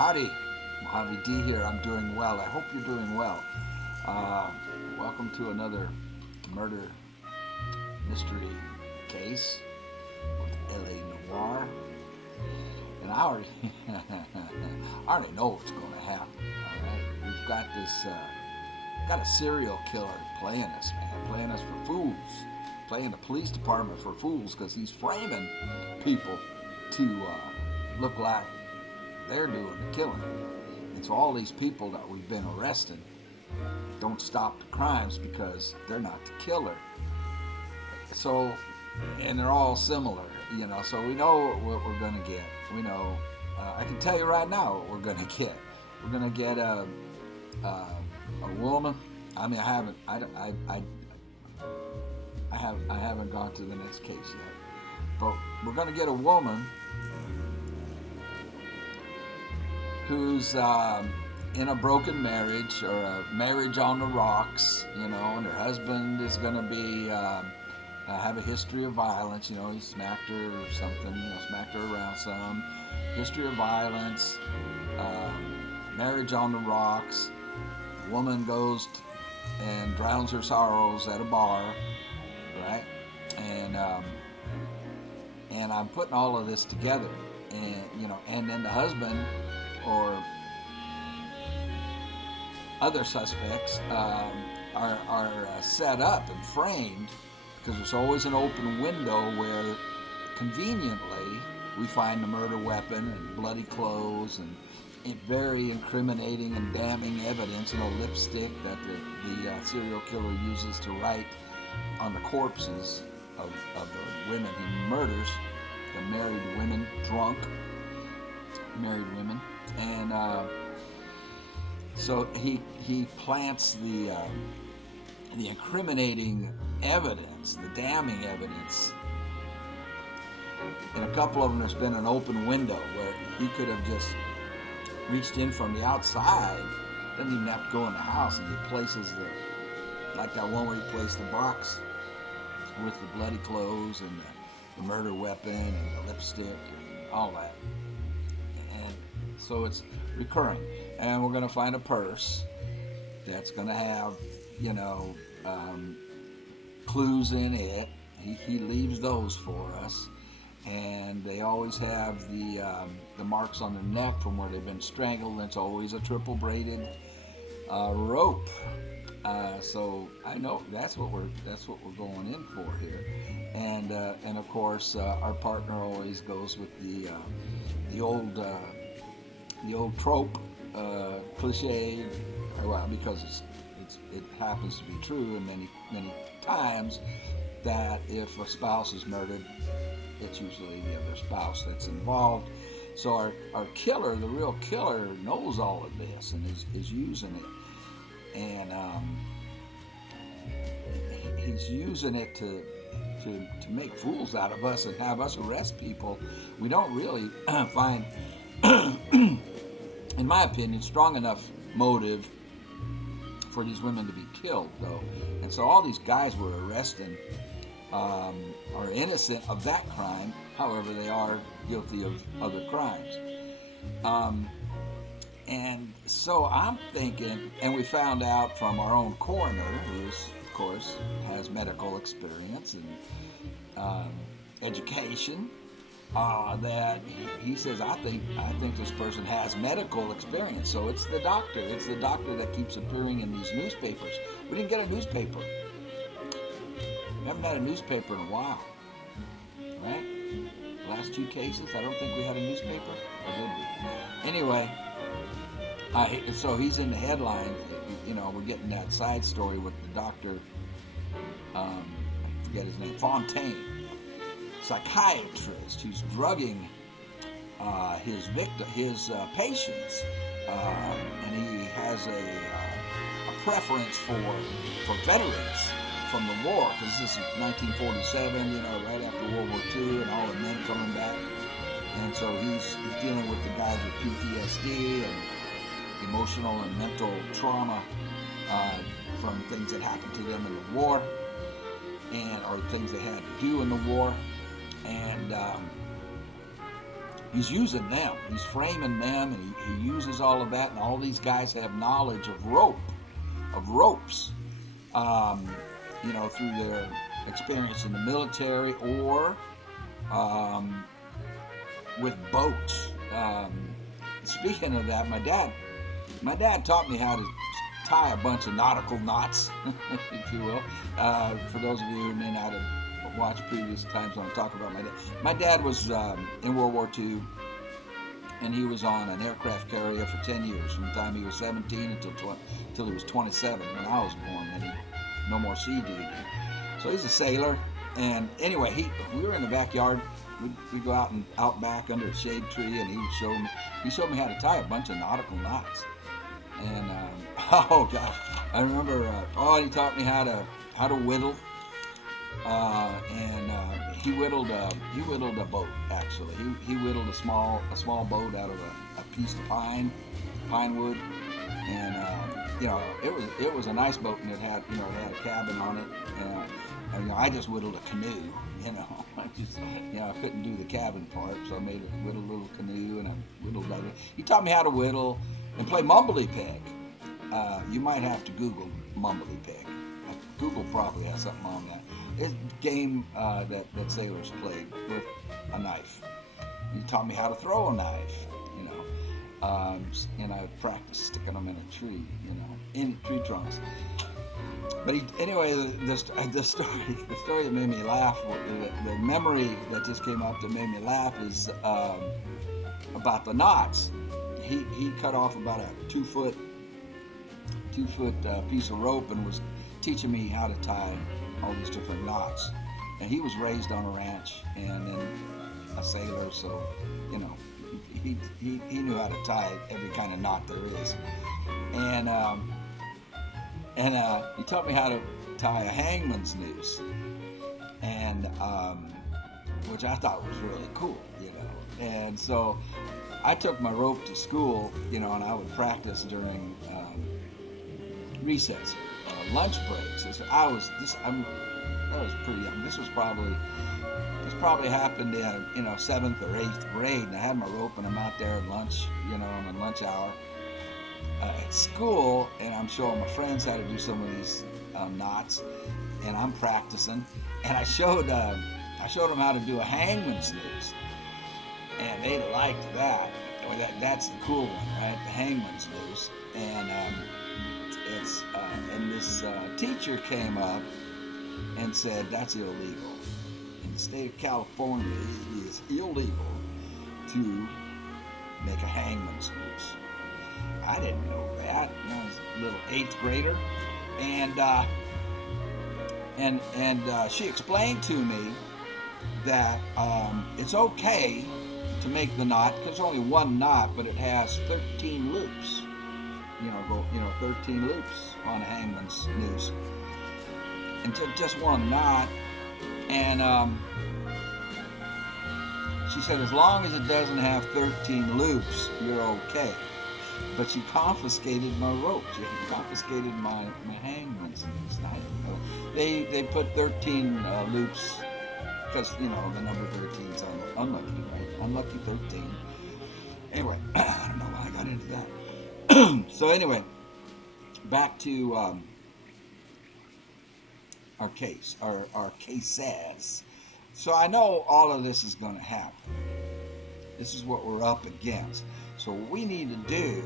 Howdy, Mojave D here. I'm doing well. I hope you're doing well. Welcome to another murder mystery case with LA Noire. And I already know what's going to happen. All right, we've got got a serial killer playing us, man, playing us for fools, playing the police department for fools because he's framing people to look like they're doing the killing. And so all these people that we've been arresting don't stop the crimes because they're not the killer. So, and they're all similar, so we know what we're going to get. We know, I can tell you right now what we're going to get. We're going to get a woman. I mean, I haven't gone to the next case yet, but we're going to get a woman who's in a broken marriage or a marriage on the rocks, and her husband is going to be have a history of violence. He smacked her or something, smacked her around some. History of violence, marriage on the rocks. The woman goes and drowns her sorrows at a bar, right? And I'm putting all of this together, and then the husband or other suspects are set up and framed because there's always an open window where conveniently we find the murder weapon and bloody clothes and very incriminating and damning evidence, lipstick that the serial killer uses to write on the corpses of the women he murders, the married women, drunk married women. And so he plants the incriminating evidence, the damning evidence. In a couple of them, there's been an open window where he could have just reached in from the outside. Doesn't even have to go in the house, and he places like that one where he placed the box with the bloody clothes and the murder weapon and the lipstick and all that. And so it's recurring. And we're going to find a purse that's going to have, clues in it. He leaves those for us. And they always have the marks on their neck from where they've been strangled. And it's always a triple braided rope. So I know that's what we're going in for here. And of course our partner always goes with the old trope, cliche, well, because it happens to be true, and many times that if a spouse is murdered, it's usually the other spouse that's involved. So our killer, the real killer, knows all of this and is using it, and he's using it to make fools out of us and have us arrest people. We don't really find, in my opinion, strong enough motive for these women to be killed, though. And so all these guys we're arresting are innocent of that crime. However, they are guilty of other crimes. And so I'm thinking, and we found out from our own coroner, who's, of course, has medical experience and education, that he says, I think this person has medical experience. So it's the doctor. It's the doctor that keeps appearing in these newspapers. We didn't get a newspaper. We haven't had a newspaper in a while, right? The last two cases, I don't think we had a newspaper. Or did we? Anyway, so he's in the headline. We're getting that side story with the doctor. I forget his name. Fontaine. Psychiatrist who's drugging his patients, and he has a preference for veterans from the war, because this is 1947, right after World War II, and all the men coming back, and so he's dealing with the guys with PTSD and emotional and mental trauma from things that happened to them in the war, or things they had to do in the war. And he's using them. He's framing them, and he uses all of that. And all these guys have knowledge of ropes, through their experience in the military or with boats. Speaking of that, my dad taught me how to tie a bunch of nautical knots, if you will. For those of you who may not have watched previous times when I talk about my dad. My dad was in World War II, and he was on an aircraft carrier for 10 years, from the time he was 17 until he was 27 when I was born, and he no more sea duty. So he's a sailor, and anyway, we were in the backyard. We'd go out back under a shade tree, and he showed me how to tie a bunch of nautical knots. And oh gosh, I remember. He taught me how to whittle, and he whittled a boat. Actually, he whittled a small boat out of a piece of pine wood, and it was a nice boat, and it had a cabin on it. I just whittled a canoe. I couldn't do the cabin part, so I whittled a little canoe, and I whittled that. He taught me how to whittle and play mumbly peg. You might have to Google mumbly peg. Google probably has something on that. It's a game that sailors played with a knife. He taught me how to throw a knife, and I practiced sticking them in a tree, in tree trunks. But the story that made me laugh, the memory that just came up that made me laugh is about the knots. He cut off about a 2 foot piece of rope and was teaching me how to tie all these different knots. And he was raised on a ranch and then a sailor, so he knew how to tie every kind of knot there is. And he taught me how to tie a hangman's noose, and which I thought was really cool, And so I took my rope to school, and I would practice during recess, lunch breaks. I was pretty young. This probably happened in 7th or 8th grade, and I had my rope, and I'm out there at lunch, on the lunch hour. At school, and I'm showing my friends how to do some of these knots, and I'm practicing, and I showed them how to do a hangman's noose, and they liked that. That's the cool one, right? The hangman's noose. And and this teacher came up and said that's illegal. In the state of California, it is illegal to make a hangman's noose. I didn't know that. I was a little 8th grader, and she explained to me that it's okay to make the knot because there's only one knot, but it has 13 loops. 13 loops on a hangman's noose, and just one knot. And she said as long as it doesn't have 13 loops, you're okay. But she confiscated my rope. She confiscated my hangman's noose. They put 13 loops because the number 13 is unlucky, right? Unlucky 13. Anyway, I don't know why I got into that. So anyway, back to our case, our cases. So I know all of this is going to happen. This is what we're up against. So what we need to do,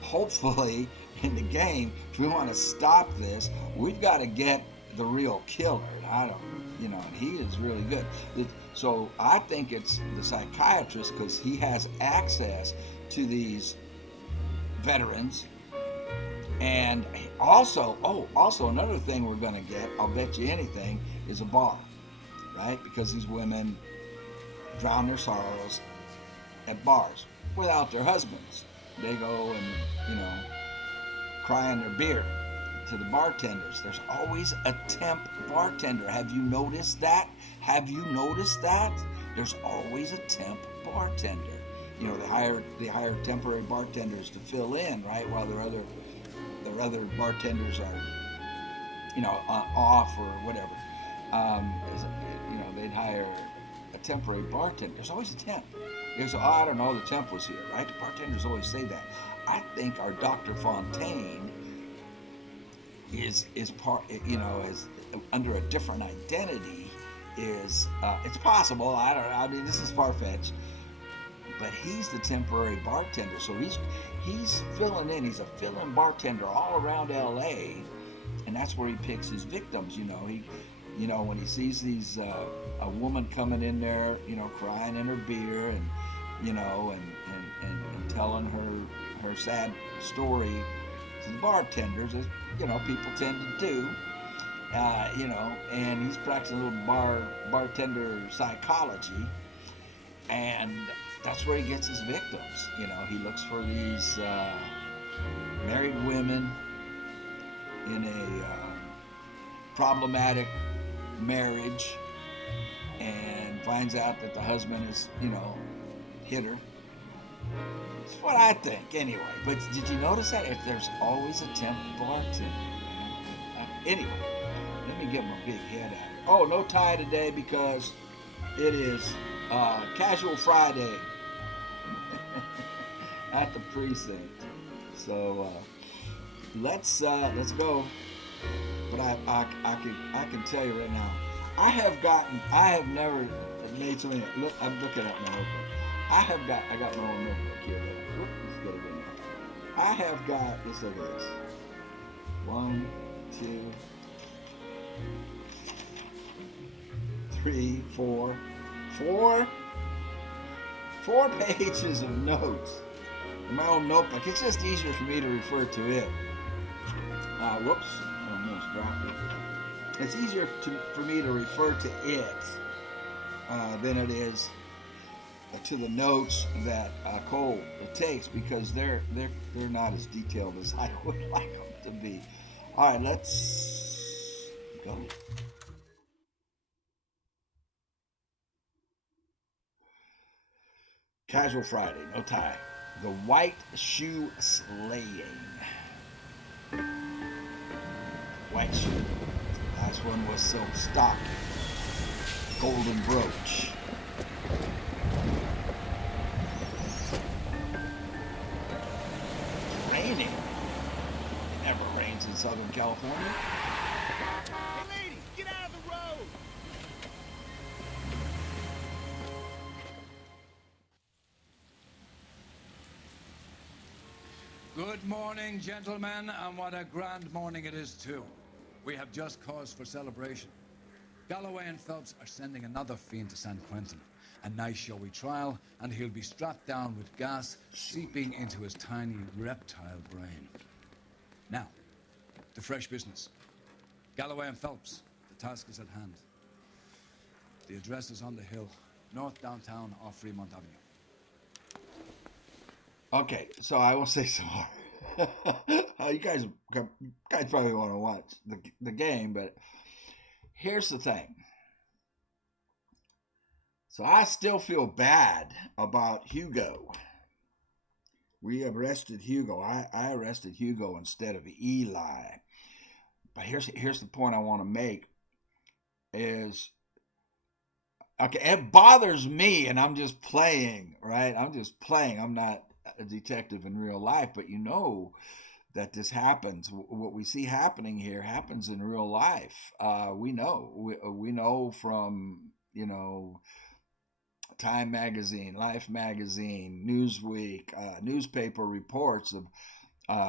hopefully in the game, if we want to stop this, we've got to get the real killer. And he is really good. So I think it's the psychiatrist because he has access to these veterans. And also another thing we're going to get, I'll bet you anything, is a bar, right? Because these women drown their sorrows at bars without their husbands. They go and, cry on their beer to the bartenders. There's always a temp bartender. Have you noticed that? There's always a temp bartender. They hire temporary bartenders to fill in, right? While their other bartenders are, off or whatever. They'd hire a temporary bartender. There's always a temp. It's, oh, I don't know, the temp was here, right? The bartenders always say that. I think our Dr. Fontaine is part, is under a different identity. Is it's possible? I don't know. I mean, this is far fetched, but he's the temporary bartender, so he's filling in. He's a fill-in bartender all around L.A., and that's where he picks his victims. When he sees a woman coming in there, crying in her beer, and and telling her sad story to the bartenders, as people tend to do. And he's practicing a little bartender psychology, and that's where he gets his victims. He looks for these married women in a problematic marriage, and finds out that the husband is, hit her. It's what I think, anyway. But did you notice that there's always a temp bartender? Anyway, let me get my big head out here. Oh, no tie today because it is Casual Friday at the precinct. So let's go. But I can tell you right now, I have never made something. Look, I'm looking at my notebook. I got my own notebook here. Let's get it in there. I have got, let's look at this. 1, 2, 3, 4 pages of notes in my own notebook. It's just easier for me to refer to it. Whoops, I almost dropped it. It's easier for me to refer to it than it is to the notes that Cole takes, because they're not as detailed as I would like them to be. All right, let's go. Casual Friday, no tie. The White Shoe Slaying. White Shoe. Last one was Silk Stocking. Golden Brooch. It's raining. It never rains in Southern California. Hey ladies, get out of the road! Good morning, gentlemen, and what a grand morning it is, too. We have just cause for celebration. Galloway and Phelps are sending another fiend to San Quentin. A nice showy trial, and he'll be strapped down with gas seeping into his tiny reptile brain. Now, to fresh business. Galloway and Phelps, the task is at hand. The address is on the hill, north downtown off Fremont Avenue. Okay, so I will say some more. You guys probably want to watch the game, but here's the thing. So I still feel bad about Hugo. We arrested Hugo. I arrested Hugo instead of Eli. But here's the point I want to make is, okay, it bothers me, and I'm just playing, right? I'm just playing. I'm not a detective in real life, but that this happens. What we see happening here happens in real life. We know from Time magazine, Life magazine, Newsweek, newspaper reports of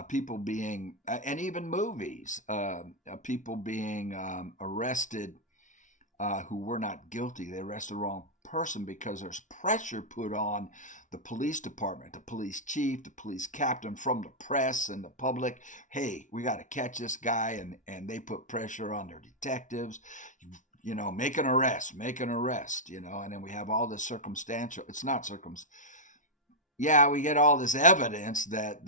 people being, and even movies, people being arrested who were not guilty. They arrest the wrong person because there's pressure put on the police department, the police chief, the police captain, from the press and the public. Hey, we got to catch this guy, and they put pressure on their detectives. Make an arrest, and then we have all this circumstantial. It's not Yeah, we get all this evidence that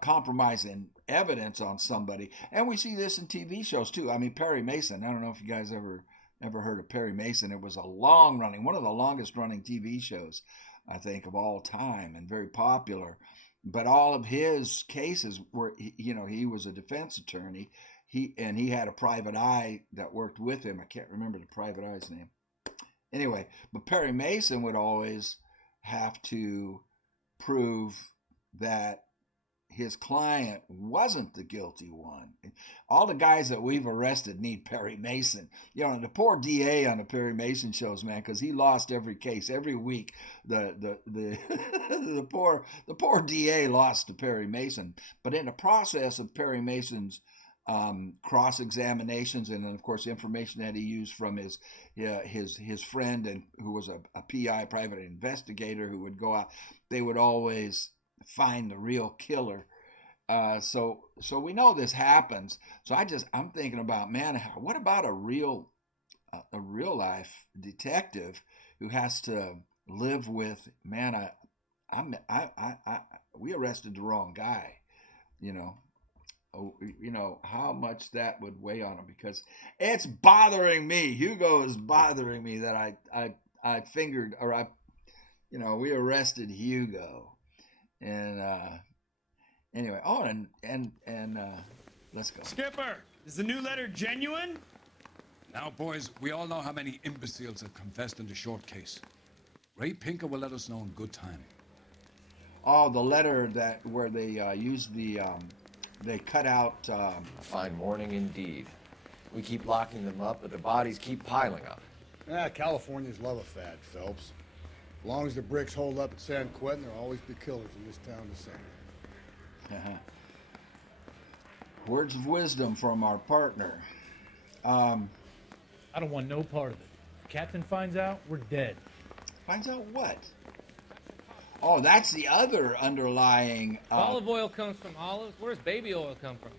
compromising evidence on somebody, and we see this in TV shows too. I mean, Perry Mason. I don't know if you guys ever heard of Perry Mason. It was one of the longest running TV shows, I think, of all time, and very popular. But all of his cases were, he was a defense attorney. He had a private eye that worked with him. I can't remember the private eye's name. Anyway, but Perry Mason would always have to prove that his client wasn't the guilty one. All the guys that we've arrested need Perry Mason. You know, the poor DA on the Perry Mason shows, man, because he lost every case every week. The the poor DA lost to Perry Mason. But in the process of Perry Mason's cross examinations, and then of course information that he used from his friend and who was a PI, private investigator, who would go out, they would always find the real killer. So we know this happens. So I'm thinking about, man, what about a real life detective who has to live with, man, we arrested the wrong guy, you know. Oh, you know how much that would weigh on him, because it's bothering me. Hugo is bothering me that I fingered, or we arrested Hugo. And anyway, let's go. Skipper, is the new letter genuine? Now, boys, we all know how many imbeciles have confessed in the short case. Ray Pinker will let us know in good time. Oh, the letter where they used they cut out. A fine morning indeed. We keep locking them up, but the bodies keep piling up. Californians love a fad, Phelps. As long as the bricks hold up at San Quentin, there'll always be killers in this town to sing. Words of wisdom from our partner. I don't want no part of it. If Captain finds out, we're dead. Finds out what? Oh, that's the other underlying. Olive oil comes from olives. Where does baby oil come from?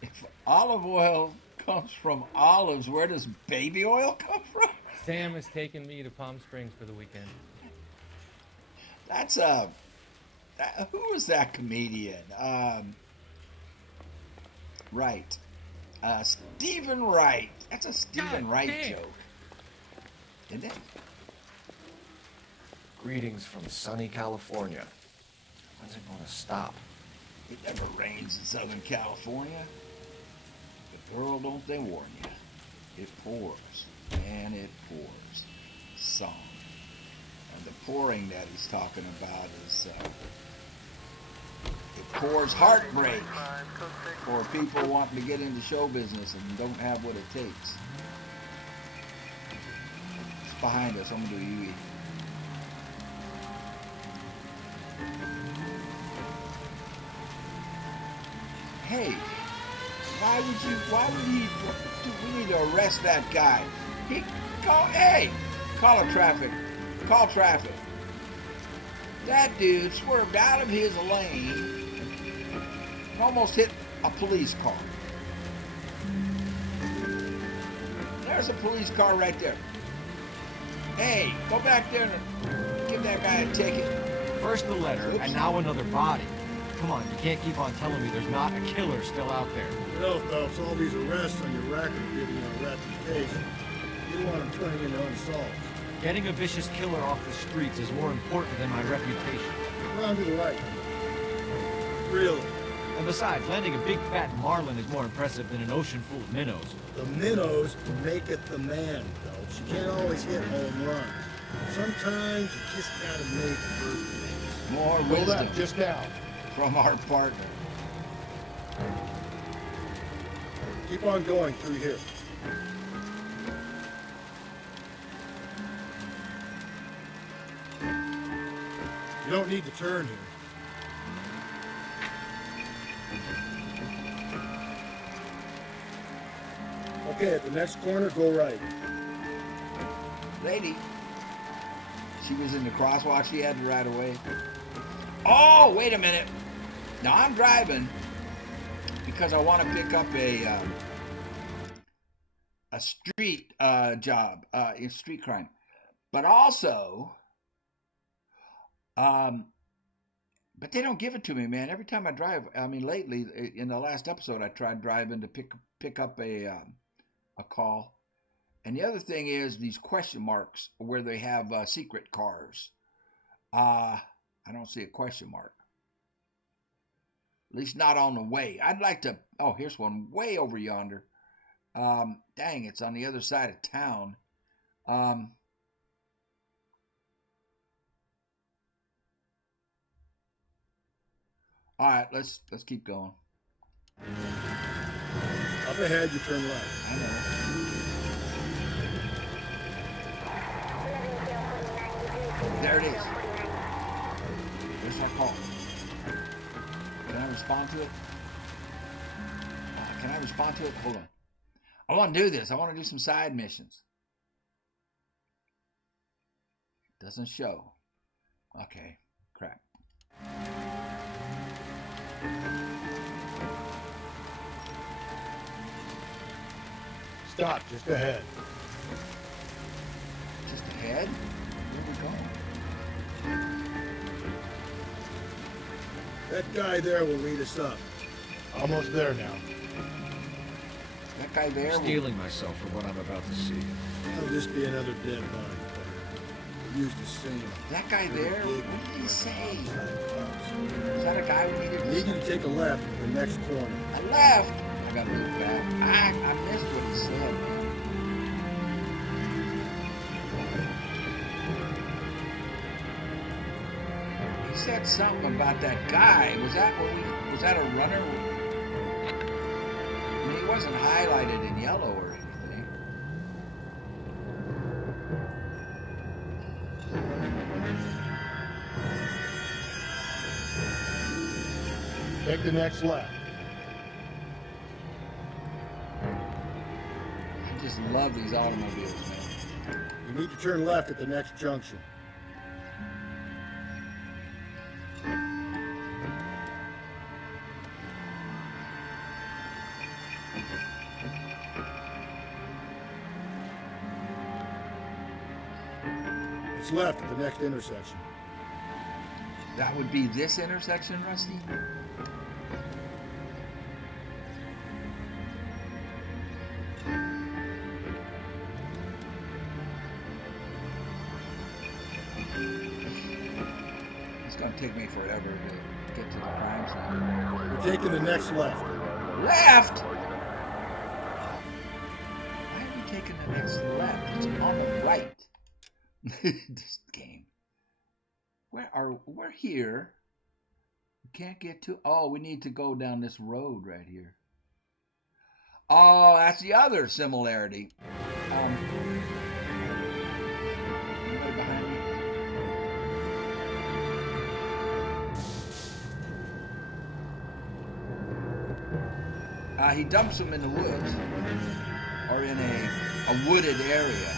If olive oil comes from olives, where does baby oil come from? Sam has taken me to Palm Springs for the weekend. That's who is that comedian? Wright. Stephen Wright. That's a Stephen Wright joke, isn't it? Greetings from sunny California. When's it going to stop? It never rains in Southern California. But girl, don't they warn you. It pours. And it pours. Song. And the pouring that he's talking about is, it pours heartbreak for people wanting to get into show business and don't have what it takes. It's behind us. I'm going to do UE. Hey, why would he, we need to arrest that guy. Call traffic. That dude swerved out of his lane and almost hit a police car. There's a police car right there. Hey, go back there and give that guy a ticket. First the letter, and now another body. Come on, you can't keep on telling me there's not a killer still out there. You know, Phelps, all these arrests on your record give you a reputation. You don't want them turning into unsolved. Getting a vicious killer off the streets is more important than my reputation. Round to the right. Really? And besides, landing a big fat marlin is more impressive than an ocean full of minnows. The minnows make it the man, Phelps. You can't always hit home runs. Sometimes you just gotta make birthdays. More wisdom Just now. from our partner. Keep on going through here. You don't need to turn here. Okay, at the next corner, go right. Lady, she was in the crosswalk. She had to right away. Oh, wait a minute. Now I'm driving because I want to pick up a street job, in street crime, but also, but they don't give it to me, man. Every time I drive, I mean, lately in the last episode, I tried driving to pick up a call. And the other thing is these question marks where they have secret cars. I don't see a question mark. At least not on the way. I'd like to. Oh, here's one way over yonder. Dang, it's on the other side of town. All right, let's keep going. Up ahead, you turn left. I know. There it is. There's our call. Can I respond to it? Can I respond to it? Hold on. I want to do this. I want to do some side missions. Doesn't show. Okay. Crap. Stop, just ahead. Just ahead? Where are we going? That guy there will lead us up. Almost there now. That guy there. I'm steeling myself for what I'm about to see. That'll just be another dead body. We're used to seeing him. That guy there? What did he say? Is that a guy we needed I need you to take a left at the next corner. I left. I gotta move back. I missed what he said, man. He said something about that guy. Was that a runner? I mean, he wasn't highlighted in yellow or anything. Take the next left. I just love these automobiles, man. You need to turn left at the next junction. It's left at the next intersection. That would be this intersection, Rusty? It's gonna take me forever to get to the crime scene. You're taking the next left. Left? Why are we taking the next left? It's on the right. This game. We're here? We can't get to. Oh, we need to go down this road right here. Oh, that's the other similarity. Anybody behind me? He dumps them in the woods or in a wooded area.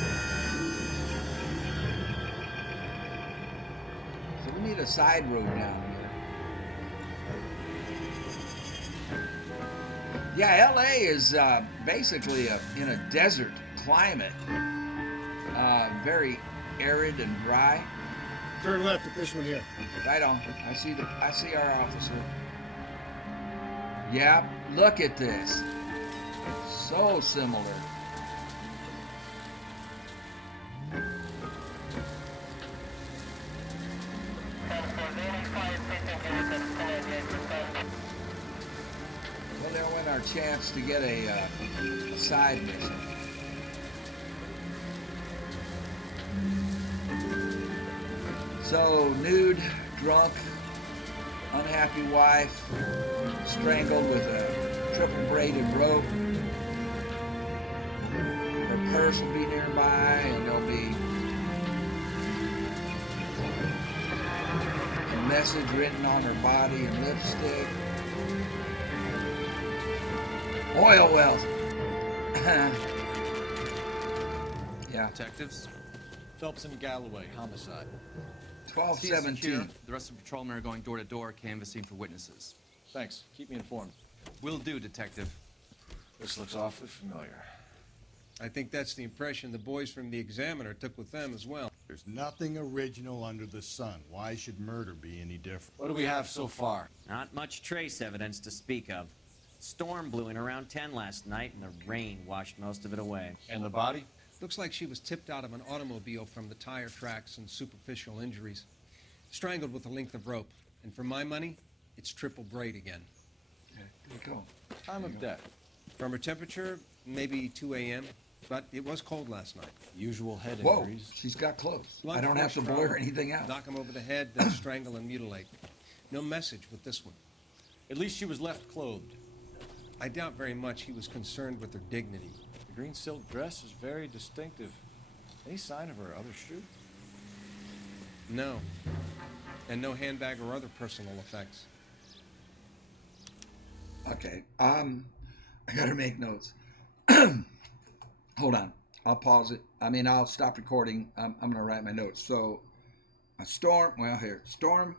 So we need a side road down here. Yeah, LA is basically in a desert climate. Very arid and dry. Turn left at this one here. Right on. I see our officer. Yeah, look at this. So similar. Well, there went our chance to get a side mission. So, nude, drunk, unhappy wife, strangled with a triple braided rope. Her purse will be nearby, and there'll be a message written on her body in lipstick. Oil wells. Yeah. Detectives, Phelps and Galloway, homicide. 1217. the rest of the patrolmen are going door to door canvassing for witnesses. Thanks. Keep me informed. Will do, Detective. This looks awfully familiar. I think that's the impression the boys from the Examiner took with them as well. There's nothing original under the sun. Why should murder be any different? What do we have so far? Not much trace evidence to speak of. Storm blew in around 10 last night, and the rain washed most of it away. And the body? Looks like she was tipped out of an automobile from the tire tracks and superficial injuries. Strangled with a length of rope. And for my money, it's triple braid again. There you go. Time of death. From her temperature, maybe 2 a.m. But it was cold last night. Usual head Whoa, injuries. she's got clothes. Blunt I don't have to force blur trauma. anything out. Knock him over the head, then strangle and mutilate. No message with this one. At least she was left clothed. I doubt very much he was concerned with her dignity. The green silk dress is very distinctive. Any sign of her other shoe? No. And no handbag or other personal effects. Okay, I gotta make notes. Hold on, I'll pause it. I'll stop recording. I'm gonna write my notes. So, a storm. Well, here, storm.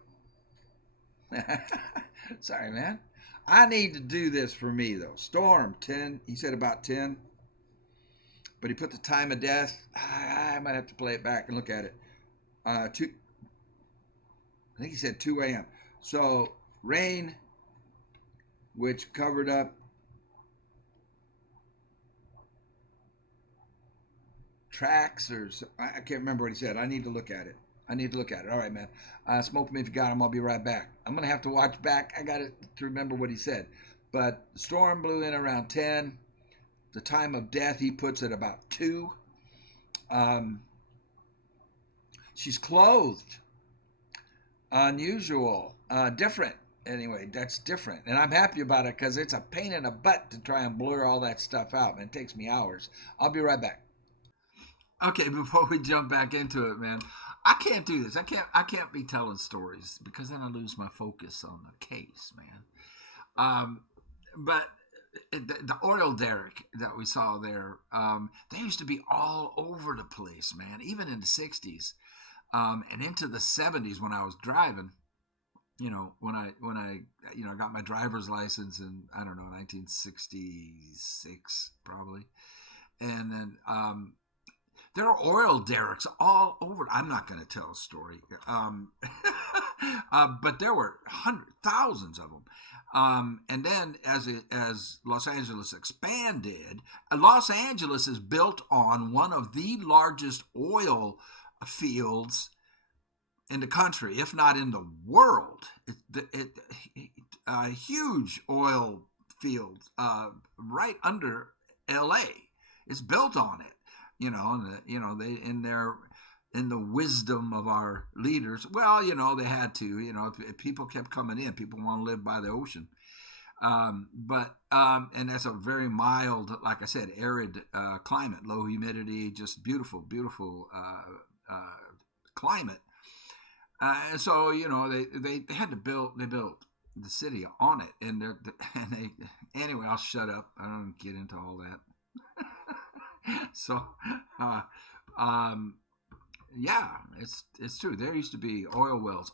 Sorry, man. I need to do this for me though. Storm 10. He said about 10, but he put the time of death. I might have to play it back and look at it. 2. I think he said 2 a.m. So rain, which covered up tracks, or I can't remember what he said. I need to look at it. All right, man. Smoke me if you got him. I'll be right back. I'm gonna have to watch back. I got to remember what he said. But the storm blew in around 10. The time of death he puts at about 2. She's clothed. Unusual. Different. Anyway, that's different. And I'm happy about it because it's a pain in the butt to try and blur all that stuff out, man. It takes me hours. I'll be right back. Okay, before we jump back into it, man, I can't do this. I can't be telling stories because then I lose my focus on the case, man. But the oil derrick that we saw there, they used to be all over the place, man, even in the 60s. And into the 70s when I was driving, when I got my driver's license in, I don't know, 1966 probably. And then there are oil derricks all over. I'm not going to tell a story. But there were thousands of them. And then as Los Angeles expanded, Los Angeles is built on one of the largest oil fields in the country, if not in the world. A huge oil field right under L.A. It's built on it, they in the wisdom of our leaders. Well, they had to. If people kept coming in. People want to live by the ocean. And that's a very mild, like I said, arid climate, low humidity, just beautiful climate. And so they had to build. They built the city on it, and they anyway. I'll shut up. I don't get into all that. So, yeah, it's true. There used to be oil wells,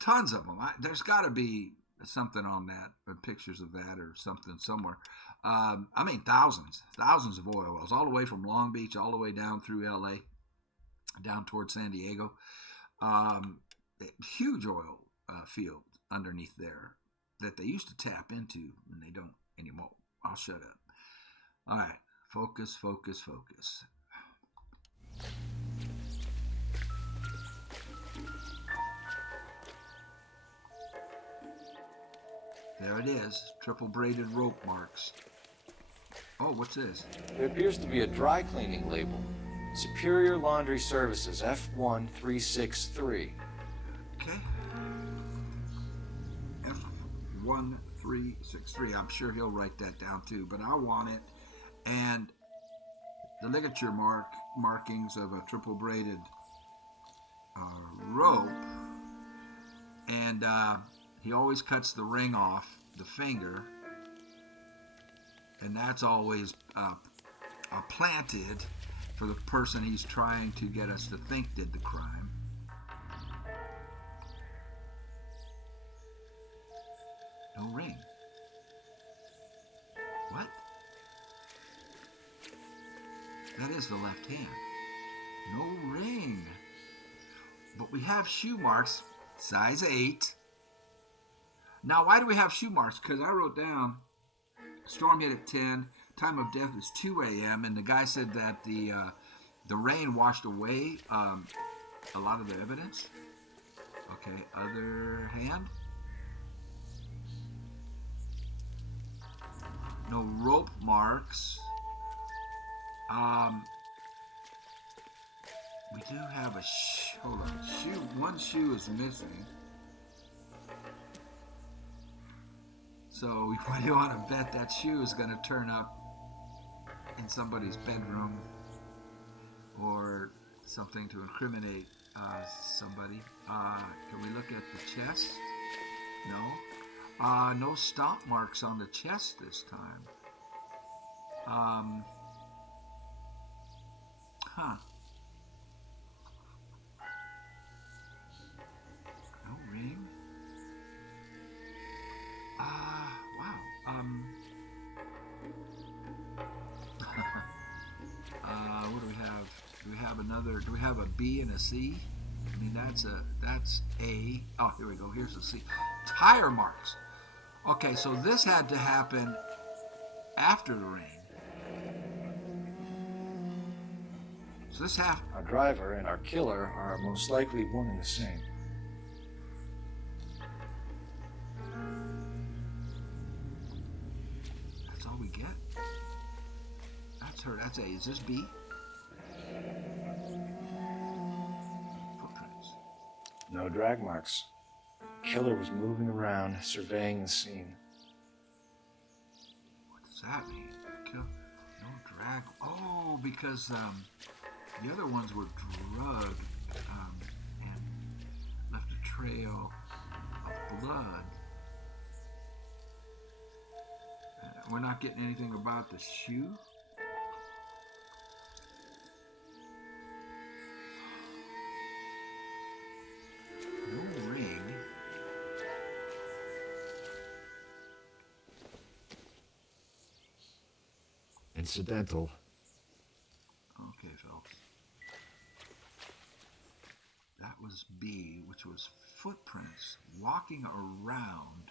tons of them. There's got to be something on that, pictures of that or something somewhere. Thousands of oil wells, all the way from Long Beach, all the way down through L.A., down towards San Diego. Huge oil field underneath there that they used to tap into, and they don't anymore. I'll shut up. All right, focus. There it is, triple braided rope marks. Oh, what's this? There appears to be a dry cleaning label. Superior Laundry Services, F1363. Okay. F1363. I'm sure he'll write that down too, but I want it. And the ligature markings of a triple braided rope. And he always cuts the ring off the finger. And that's always planted for the person he's trying to get us to think did the crime. No ring. What? That is the left hand. No ring. But we have shoe marks, size 8. Now, why do we have shoe marks? Because I wrote down, storm hit at 10, time of death is 2 a.m., and the guy said that the rain washed away a lot of the evidence. Okay, other hand. No rope marks. We do have a hold on. Shoe. One shoe is missing. So what do you want to bet that shoe is going to turn up in somebody's bedroom or something to incriminate somebody? Can we look at the chest? No. No stomp marks on the chest this time. Huh. No ring. Wow. What do we have? Do we have another? Do we have a B and a C? I mean, that's A. Oh, here we go. Here's the C. Tire marks. Okay, so this had to happen after the rain. So this Our driver and our killer are most likely one and the same. That's all we get? That's her. That's A. Is this B? Footprints. No drag marks. Killer was moving around, surveying the scene. What does that mean? No drag. Oh, because the other ones were drugged and left a trail of blood. We're not getting anything about the shoe. No ring. Incidental. Okay, folks. That was B, which was footprints walking around.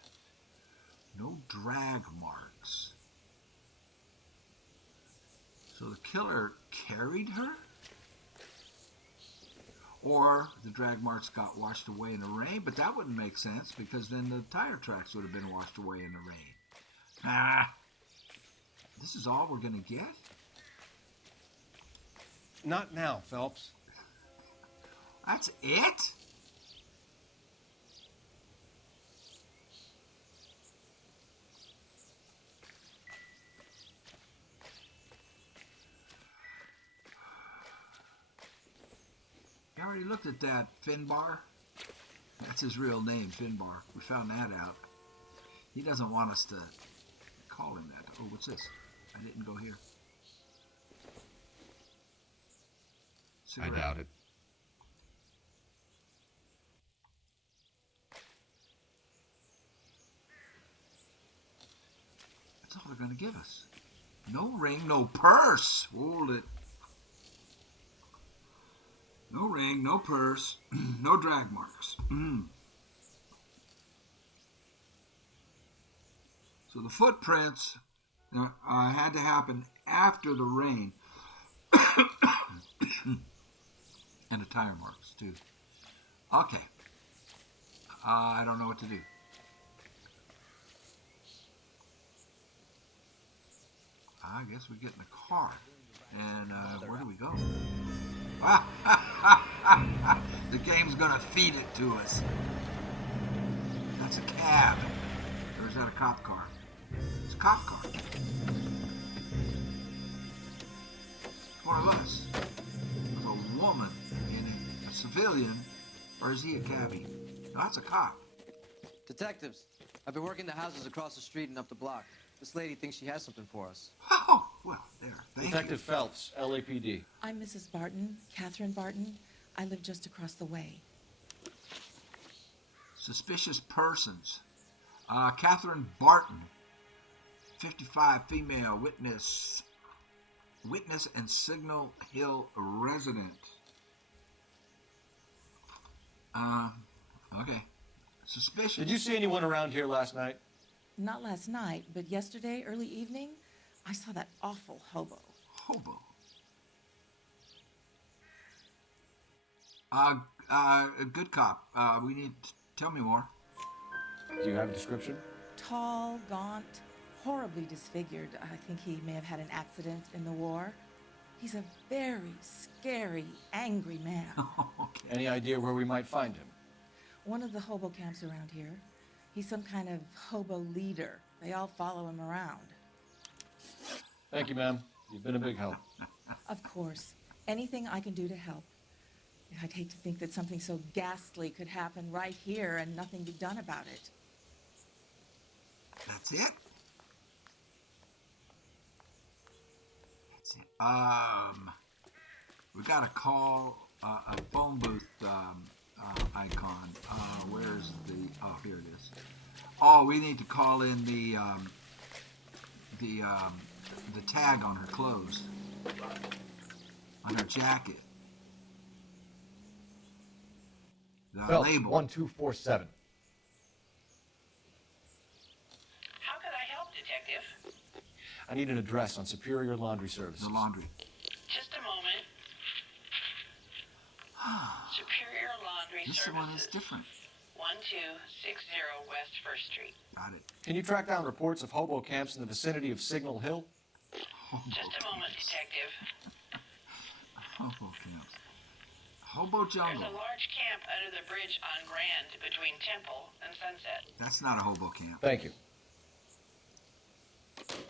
No drag marks. So the killer carried her? Or the drag marks got washed away in the rain, but that wouldn't make sense because then the tire tracks would have been washed away in the rain. This is all we're going to get? Not now, Phelps. That's it? You already looked at that, Finbar. That's his real name, Finbar. We found that out. He doesn't want us to call him that. Oh, what's this? I didn't go here. Cigarette. I doubt it. That's all they're going to give us. No ring, no purse. Hold it. No ring, no purse, no drag marks. So the footprints had to happen after the rain. And the tire marks, too. Okay. I don't know what to do. I guess we get in the car. And where do we go? The game's gonna feed it to us. That's a cab. Or is that a cop car? It's a cop car. It's one of us. There's a woman in it. A civilian. Or is he a cabbie? No, that's a cop. Detectives, I've been working the houses across the street and up the block. This lady thinks she has something for us. Oh, well, there. Thank Detective you. Phelps, LAPD. I'm Mrs. Barton, Catherine Barton. I live just across the way. Suspicious persons. Catherine Barton, 55, female, witness and Signal Hill resident. Okay. Suspicious. Did you see anyone around here last night? Not last night, but yesterday, early evening, I saw that awful hobo. Hobo? A good cop. We need... Tell me more. Do you have a description? Tall, gaunt, horribly disfigured. I think he may have had an accident in the war. He's a very scary, angry man. Okay. Any idea where we might find him? One of the hobo camps around here. He's some kind of hobo leader. They all follow him around. Thank you, ma'am. You've been a big help. Of course. Anything I can do to help. I'd hate to think that something so ghastly could happen right here and nothing be done about it. That's it? That's it. We got to call a phone booth icon. Where's the? Oh, here it is. Oh, we need to call in the tag on her clothes, on her jacket. The Phelps, label. 1247. How could I help, Detective? I need an address on Superior Laundry Services. The laundry. Just a moment. Superior Laundry This Services. one is different. 1260 West 1st Street. Got it. Can you track down reports of hobo camps in the vicinity of Signal Hill? Just a moment, Detective. Hobo camps. Hobo jungle. There's a large camp under the bridge on Grand between Temple and Sunset. That's not a hobo camp. Thank you.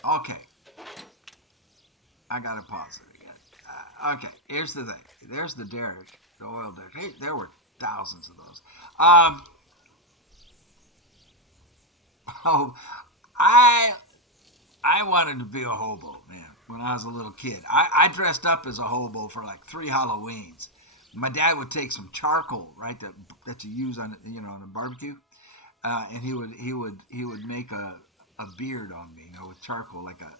Okay. I gotta pause it again. Okay, here's the thing. There's the derrick, the oil derrick. Hey, there were thousands of those. I wanted to be a hobo, man, when I was a little kid. I dressed up as a hobo for like 3 Halloweens. My dad would take some charcoal, right, that you use on on a barbecue, and he would make a beard on me, with charcoal, like a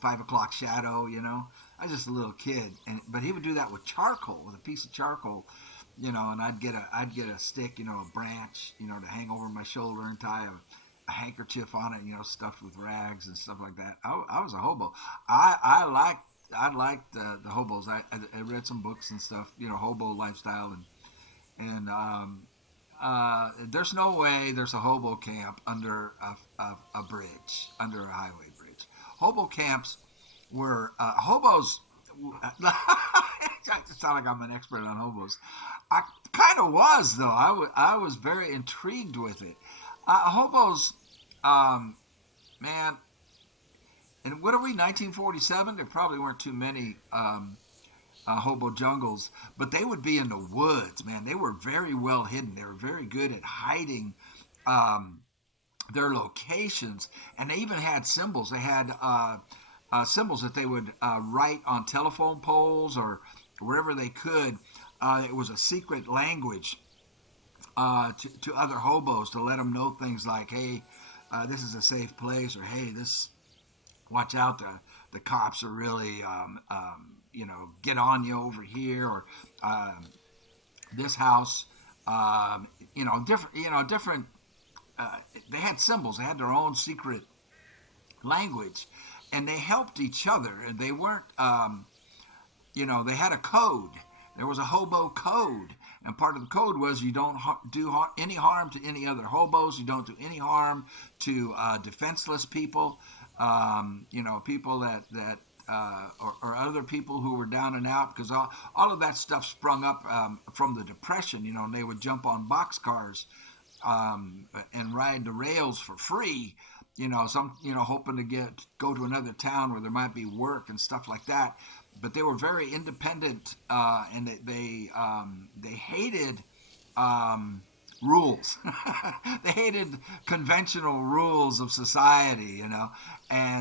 5 o'clock shadow, I was just a little kid, but he would do that with charcoal, with a piece of charcoal, and I'd get a stick, a branch, to hang over my shoulder and tie a handkerchief on it, stuffed with rags and stuff like that. I was a hobo. I liked the hobos. I read some books and stuff, hobo lifestyle, and there's no way there's a hobo camp under a bridge, under a highway bridge. Hobo camps were hobos. I just sound like I'm an expert on hobos. I kind of was, though. I was very intrigued with it. Hobos, man. And what are we, 1947? There probably weren't too many hobo jungles, but they would be in the woods, man. They were very well hidden. They were very good at hiding their locations, and they even had symbols. They had symbols that they would write on telephone poles or wherever they could. It was a secret language to other hobos to let them know things like, hey, this is a safe place, or hey, watch out, the cops are really, get on you over here, or this house, different. They had symbols. They had their own secret language, and they helped each other. And they weren't, they had a code. There was a hobo code, and part of the code was you don't do any harm to any other hobos. You don't do any harm to defenseless people. People that or other people who were down and out, because all of that stuff sprung up from the Depression, and they would jump on boxcars and ride the rails for free, hoping to go to another town where there might be work and stuff like that. But they were very independent, and they hated rules. They hated conventional rules of society, and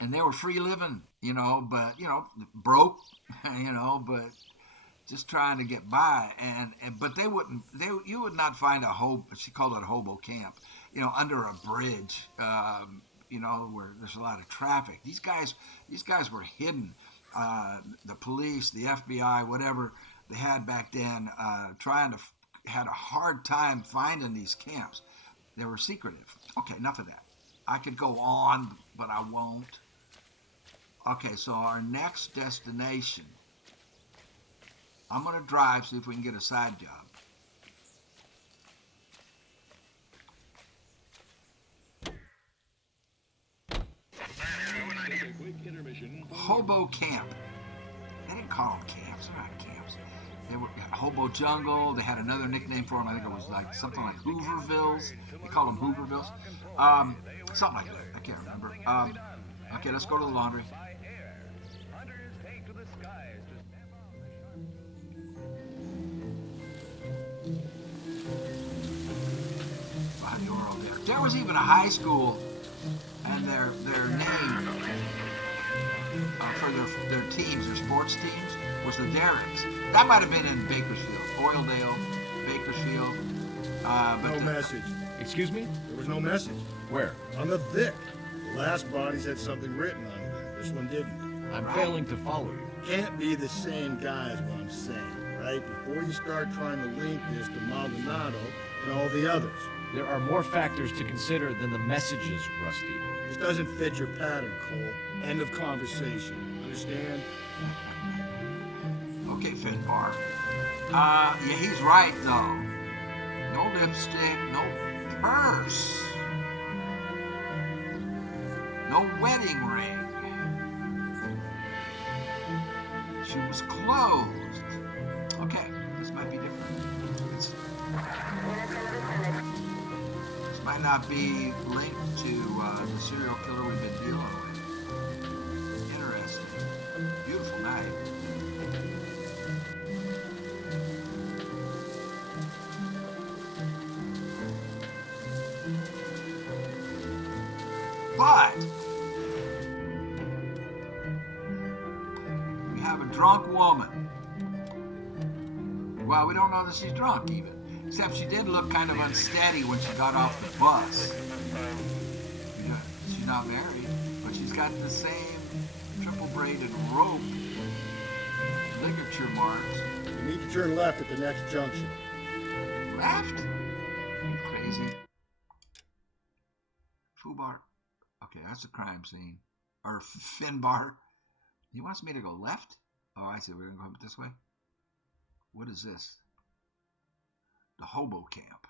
they were free living, but broke, but just trying to get by. But you would not find a hobo. She called it a hobo camp, under a bridge, where there's a lot of traffic. These guys were hidden. The police, the FBI, whatever they had back then, had a hard time finding these camps. They were secretive. Okay, enough of that. I could go on, but I won't. Okay, so our next destination, I'm going to drive, see if we can get a side job. Quick intermission. Camp. They didn't call them camps. They're not camps. They were Hobo Jungle. They had another nickname for them. I think it was like something like Hoovervilles. They called them Hoovervilles. Something like that. I can't remember. Okay, let's go to the laundry. Behind the door over there. There was even a high school, and their name for their teams, their sports teams, was the Derricks. That might have been in Bakersfield, Oildale, Bakersfield. But no message. Excuse me? There was no message. Where? On the Vic. The last bodies had something written on them. This one didn't. I'm failing to follow you. Can't be the same guy is what I'm saying, right? Before you start trying to link this to Maldonado and all the others. There are more factors to consider than the messages, Rusty. This doesn't fit your pattern, Cole. End of conversation. Understand? Okay, Finbar. Yeah, he's right, though. No lipstick, no purse. No wedding ring. She was closed. Okay, this might be different. This might not be linked to the serial killer we've been dealing with. Interesting. Beautiful night. But we have a drunk woman. Well, we don't know that she's drunk even. Except she did look kind of unsteady when she got off the bus. She's not married, but she's got the same triple braided rope ligature marks. You need to turn left at the next junction. Left? Are you crazy? Fubar. Okay, that's the crime scene. Or Finbar. He wants me to go left? Oh, I see. We're going to go this way? What is this? The Hobo Camp.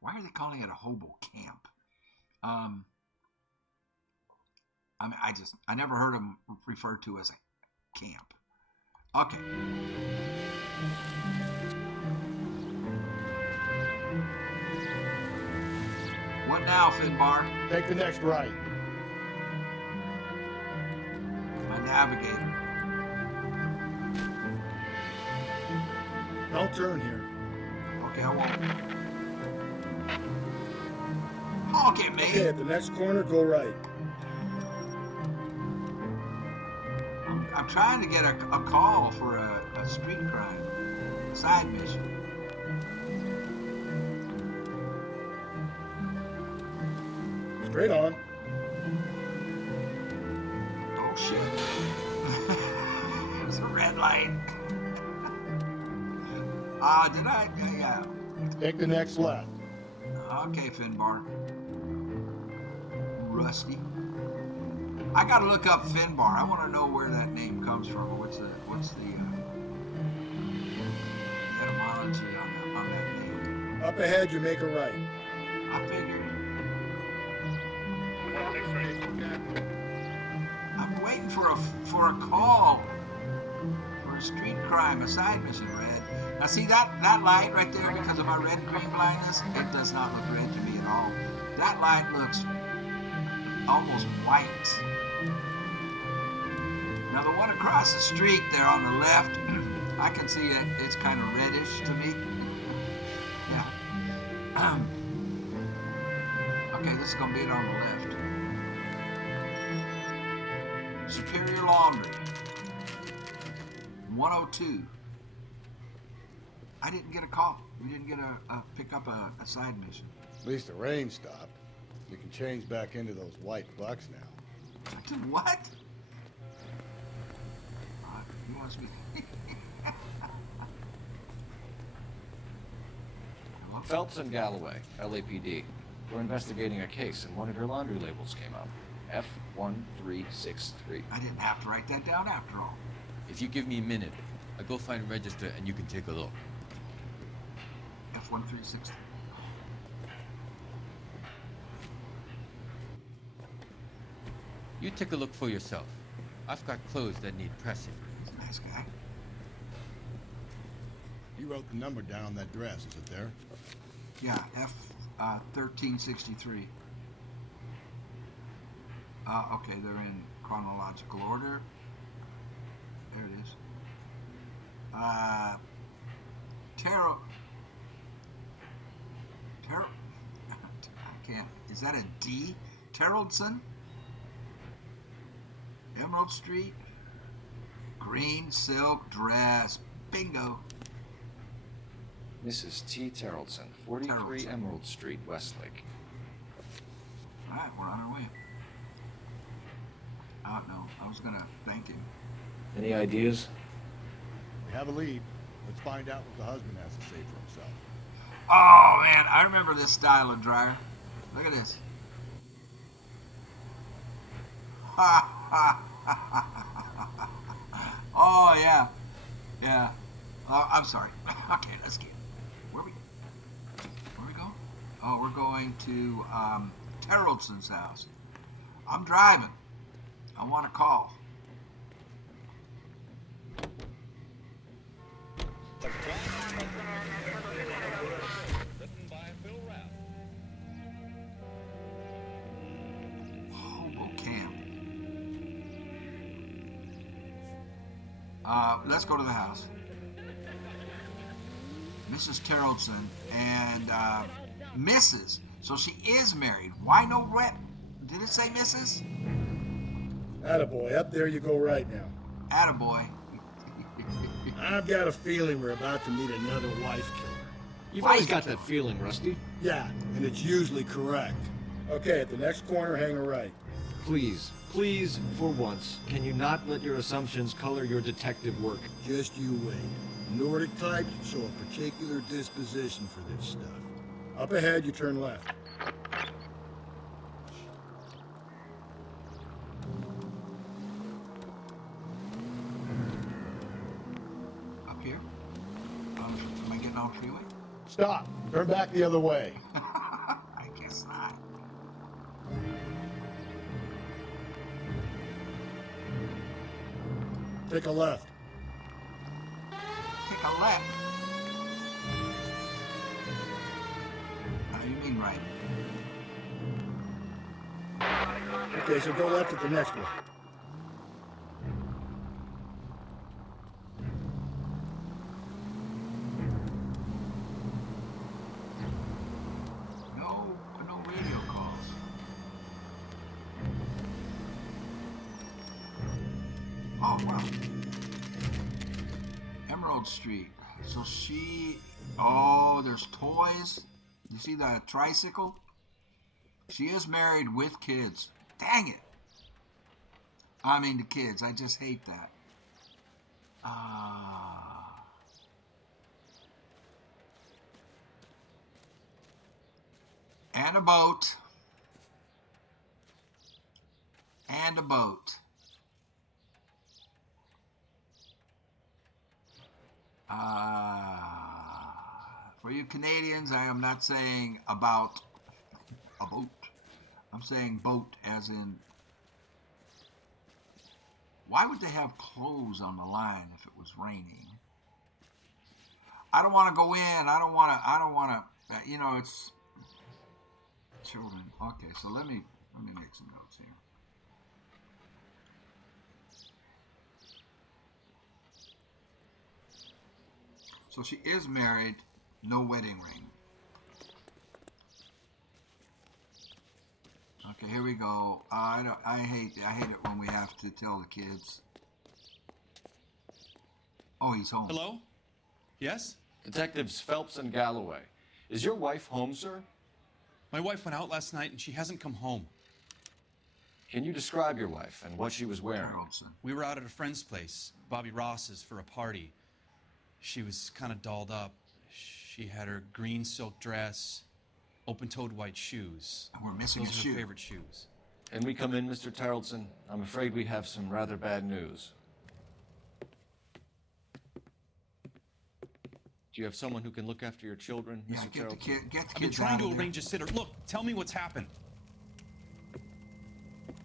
Why are they calling it a Hobo Camp? I mean, I never heard them referred to as a camp. Okay. What now, Finbar? Take the next right. My navigator. Don't turn here. Okay, I won't. Okay, mate. Okay, at the next corner, go right. I'm trying to get a call for a street crime side mission. Straight on. Oh, shit. It's a red light. Did I? Yeah. Take the next left. Okay, Finbar. Rusty. I gotta look up Finbar. I want to know where that name comes from. What's the etymology on that name? Up ahead, you make a right. I figured. I'm waiting for a call for a street crime, a side mission, Red. Now see that light right there, because of my red and green blindness, it does not look red to me at all. That light looks almost white. Now the one across the street there on the left, I can see it. It's kind of reddish to me. Yeah. Okay, this is gonna be it on the left. Superior Laundry. 102. I didn't get a call. We didn't get pick up a side mission. At least the rain stopped. You can change back into those white bucks now. What? He wants me. Phelps and Galloway, LAPD. We're investigating a case, and one of your laundry labels came up. F1363. I didn't have to write that down after all. If you give me a minute, I'll go find a register and you can take a look. F1363. You take a look for yourself. I've got clothes that need pressing. He's a nice guy. He wrote the number down on that dress. Is it there? Yeah, F1363. Okay, they're in chronological order. There it is. Tarot. I can't. Is that a D? Terrellson? Emerald Street? Green silk dress. Bingo. Mrs. T. Terrellson, 43 Emerald Street, Westlake. All right, we're on our way. No, I was gonna thank him. Any ideas? We have a lead. Let's find out what the husband has to say for himself. Oh man, I remember this style of dryer. Look at this. Oh yeah, yeah. I'm sorry. Okay, let's get. Where we go? Oh, we're going to Terrellson's house. I'm driving. I want to call. Hobo Camp. Let's go to the house. Mrs. Terrellson and Mrs. So she is married. Why no rep? Did it say Mrs.? Attaboy, up there you go right now. Attaboy. I've got a feeling we're about to meet another wife killer. You've always got that feeling, Rusty. Yeah, and it's usually correct. Okay, at the next corner, hang a right. Please, for once, can you not let your assumptions color your detective work? Just you wait. Nordic types show a particular disposition for this stuff. Up ahead, you turn left. Up here? Am I getting on the freeway? Stop. Turn back the other way. I guess not. Take a left. Take a left. You mean right. Okay, so go left at the next one. No radio calls. Oh, wow. Emerald Street. So she... Oh, there's toys. You see the tricycle? She is married with kids. Dang it. I mean the kids. I just hate that. And a boat. And a boat. For you Canadians, I am not saying about a boat. I'm saying boat as in, why would they have clothes on the line if it was raining? I don't want to go in. I don't want to, you know, it's children. Okay, so let me make some notes here. So she is married, no wedding ring. Okay, here we go. I hate it when we have to tell the kids. Oh, he's home. Hello? Yes? Detectives Phelps and Galloway. Is your wife home, sir? My wife went out last night and she hasn't come home. Can you describe your wife and what she was wearing? We were out at a friend's place, Bobby Ross's, for a party. She was kind of dolled up. She had her green silk dress, open-toed white shoes. We're missing Those a are shoe. her favorite shoes. Can we come in, Mr. Terrellson? I'm afraid we have some rather bad news. Do you have someone who can look after your children, Mr. Terrellson? I've been trying to arrange a sitter. Look, tell me what's happened.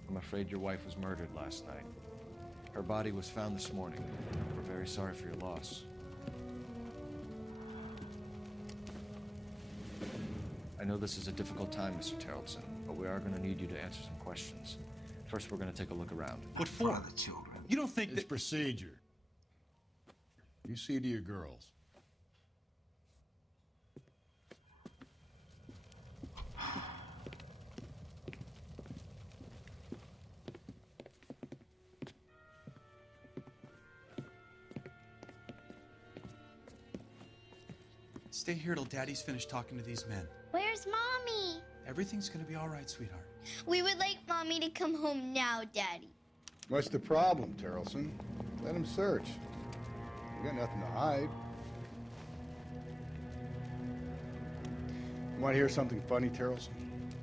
I'm afraid your wife was murdered last night. Her body was found this morning. We're very sorry for your loss. I know this is a difficult time, Mr. Tarleton, but we are going to need you to answer some questions. First, we're going to take a look around. What for? The children. You don't think It's procedure. You see to your girls. Stay here till Daddy's finished talking to these men. Where's Mommy? Everything's gonna be all right, sweetheart. We would like Mommy to come home now, Daddy. What's the problem, Tarleton? Let him search. You got nothing to hide. You want to hear something funny, Tarleton?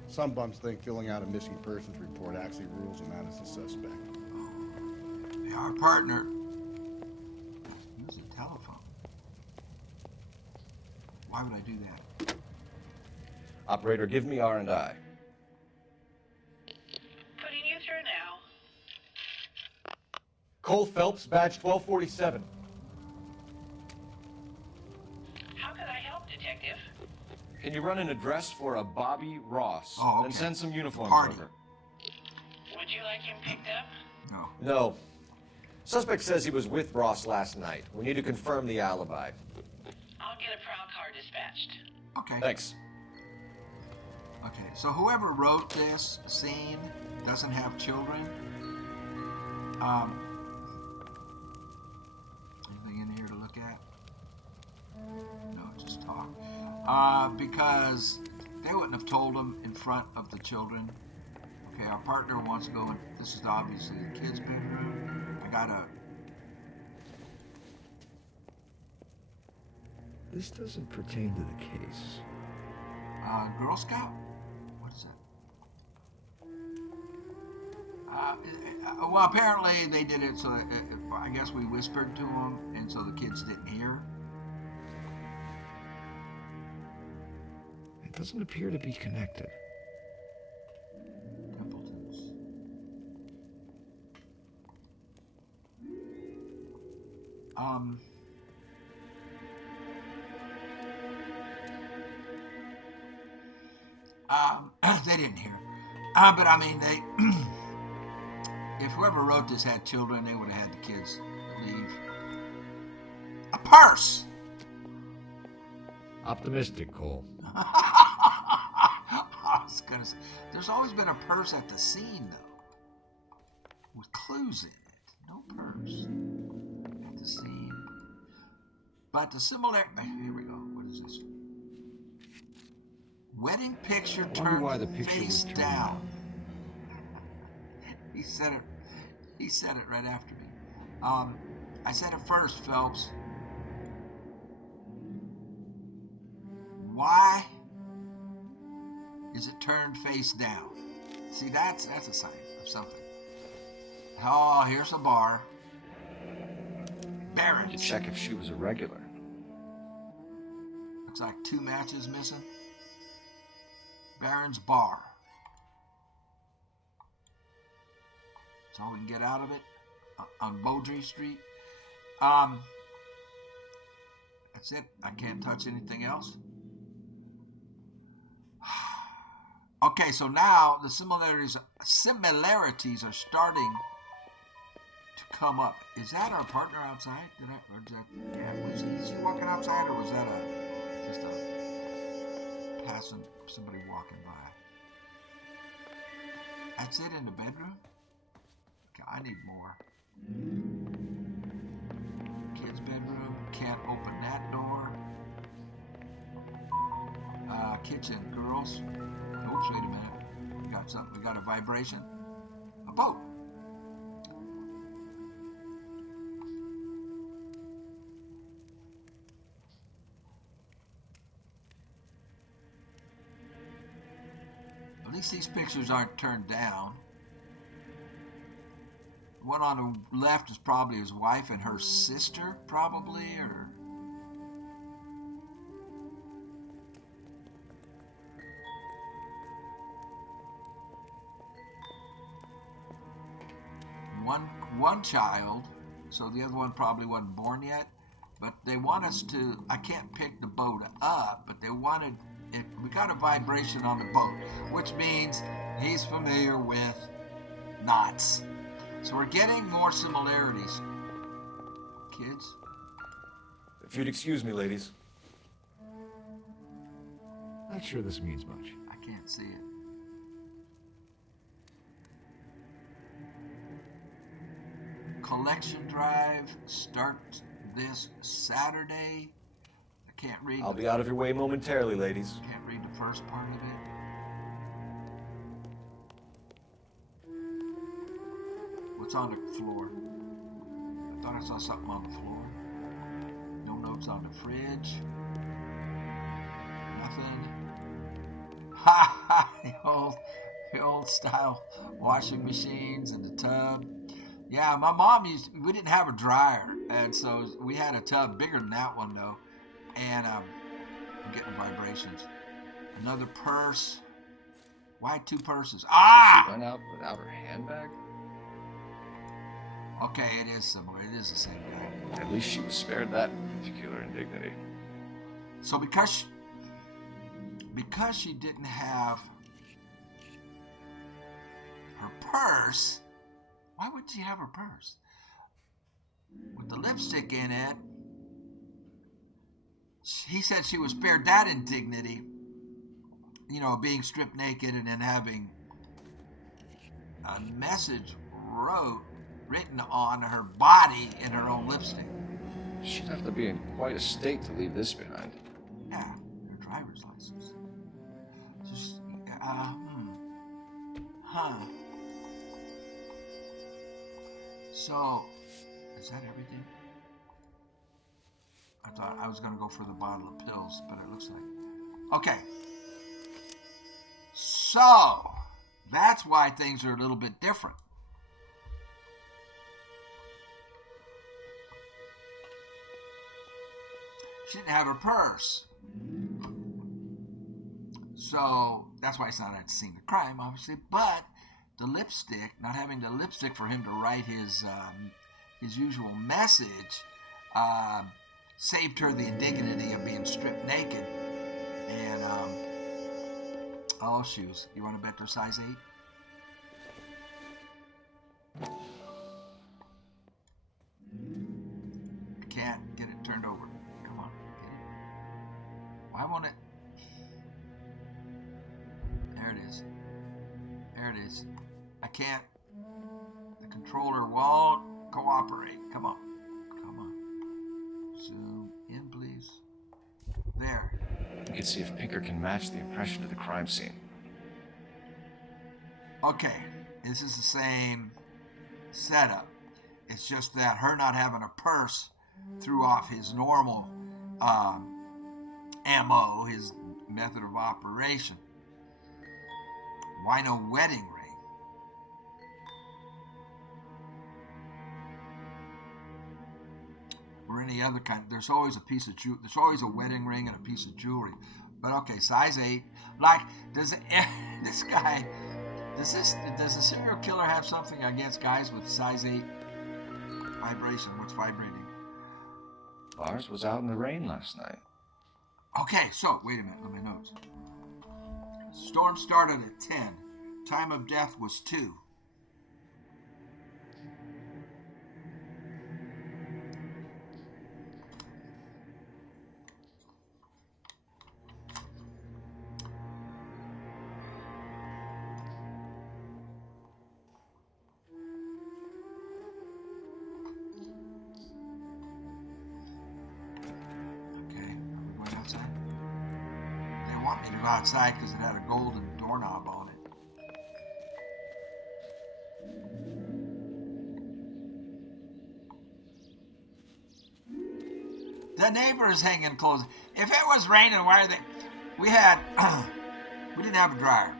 Some bums think filling out a missing persons report actually rules him out as a suspect. Our partner. Use a telephone. Why would I do that? Operator, give me R&I. Putting you through now. Cole Phelps, badge 1247. How can I help, Detective? Can you run an address for a Bobby Ross? Oh, okay. Then send some uniforms Party. over. Would you like him picked up? No. No. Suspect says he was with Ross last night. We need to confirm the alibi. I'll get a prowl car dispatched. Okay. Thanks. Okay, so whoever wrote this scene doesn't have children. Anything in here to look at? No, just talk. Because they wouldn't have told them in front of the children. Okay, our partner wants to go in. This is obviously the kids' bedroom. I gotta. This doesn't pertain to the case. Girl Scout? What is that? Well, apparently they did it so that, I guess we whispered to them, and so the kids didn't hear. It doesn't appear to be connected. Templeton's. They didn't hear. But I mean, they. If whoever wrote this had children, they would have had the kids leave. A purse! Optimistic, Cole. I was gonna say, there's always been a purse at the scene, though, with clues in it. No purse at the scene. But the similar. Here we go. What is this? Wedding picture turned why the picture face was turned down. He said it. He said it right after me. I said it first, Phelps. Why is it turned face down? See, that's a sign of something. Oh, here's a bar. Barron. You check if she was a regular. Looks like 2 matches missing. Barron's Bar. That's all we can get out of it on Beaudry Street. That's it. I can't touch anything else. Okay, so now the similarities are starting to come up. Is that our partner outside? Was he walking outside, or was that just a passing somebody walking by? That's it in the bedroom? Okay, I need more. Kids' bedroom. Can't open that door. Kitchen, girls. Oops, wait a minute. We got something. We got a vibration. A boat. At least these pictures aren't turned down. The one on the left is probably his wife and her sister, probably, or... one child, so the other one probably wasn't born yet, but they want us to, I can't pick the boat up, but they wanted, we got a vibration on the boat, which means he's familiar with knots. So we're getting more similarities. Kids? If you'd excuse me, ladies. Not sure this means much. I can't see it. Collection drive starts this Saturday. I can't read. I'll be out of your way momentarily, ladies. Can't read the first part of it. What's on the floor? I thought I saw something on the floor. No notes on the fridge. Nothing. Ha ha! The old style washing machines and the tub. Yeah, my mom we didn't have a dryer, and so we had a tub bigger than that one though, and I'm getting vibrations. Another purse. Why 2 purses? Ah! She went out without her handbag? Okay, it is similar. It is the same guy. At least she was spared that particular indignity. So because she didn't have her purse, why would she have her purse? With the lipstick in it, he said she was spared that indignity, you know, being stripped naked and then having a message written on her body in her own lipstick. She'd have to be in quite a state to leave this behind. Yeah, her driver's license. Just, So, is that everything? I thought I was going to go for the bottle of pills, but it looks like... Okay. So, that's why things are a little bit different. She didn't have her purse. So, that's why it's not at the scene of crime, obviously, but the lipstick, not having the lipstick for him to write his usual message, saved her the indignity of being stripped naked. And, shoes. You want to bet they're size 8? I can't get it turned over. Come on, get it. Why won't it? There it is. There it is. I can't. The controller won't cooperate. Come on. Come on. Zoom in, please. There. We can see if Pinker can match the impression of the crime scene. Okay. This is the same setup. It's just that her not having a purse threw off his normal MO, his method of operation. Why no wedding ring? Or any other kind. There's always a piece of jewelry. There's always a wedding ring and a piece of jewelry. But okay, size 8. Like, does this guy? Does a serial killer have something against guys with size 8 vibration? What's vibrating? Ours was out in the rain last night. Okay, so wait a minute. Look at my notes. Storm started at 10. Time of death was 2. Outside because it had a golden doorknob on it. The neighbors hanging clothes. If it was raining, why are they? We didn't have a dryer.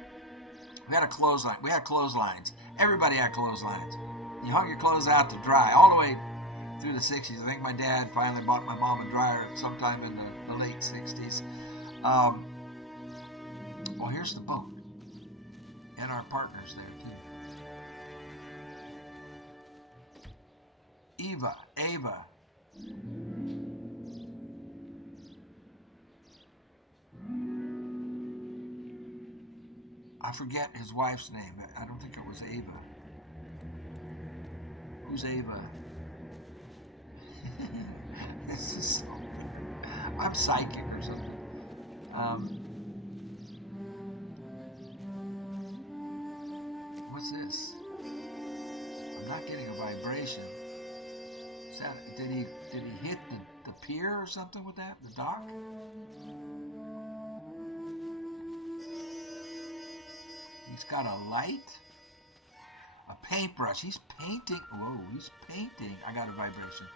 We had a clothesline. We had clotheslines. Everybody had clotheslines. You hung your clothes out to dry all the way through the 60s. I think my dad finally bought my mom a dryer sometime in the late 60s. Well, here's the boat. And our partner's there, too. Ava. I forget his wife's name. I don't think it was Ava. Who's Ava? This is so weird. I'm psychic or something. What's this? I'm not getting a vibration. Is that, did he hit the pier or something with that? The dock? He's got a light, a paintbrush. He's painting. Whoa, he's painting. I got a vibration.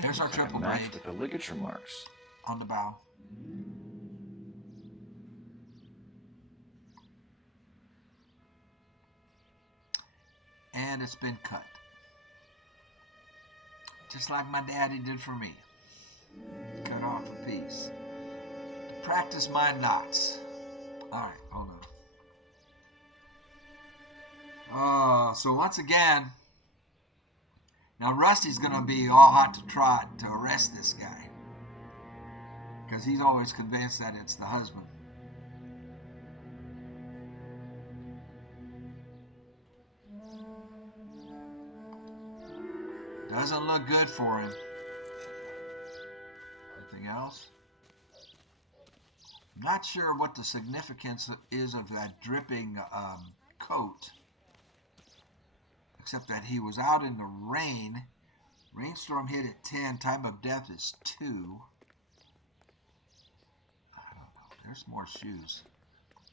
There's our triple blade. With the ligature marks on the bow. And it's been cut. Just like my daddy did for me. Cut off a piece. To practice my knots. Alright, hold on. So once again, now Rusty's going to be all hot to trot to arrest this guy. Because he's always convinced that it's the husband. Doesn't look good for him. Anything else? I'm not sure what the significance is of that dripping coat. Except that he was out in the rain. Rainstorm hit at 10. Time of death is 2. I don't know. There's more shoes.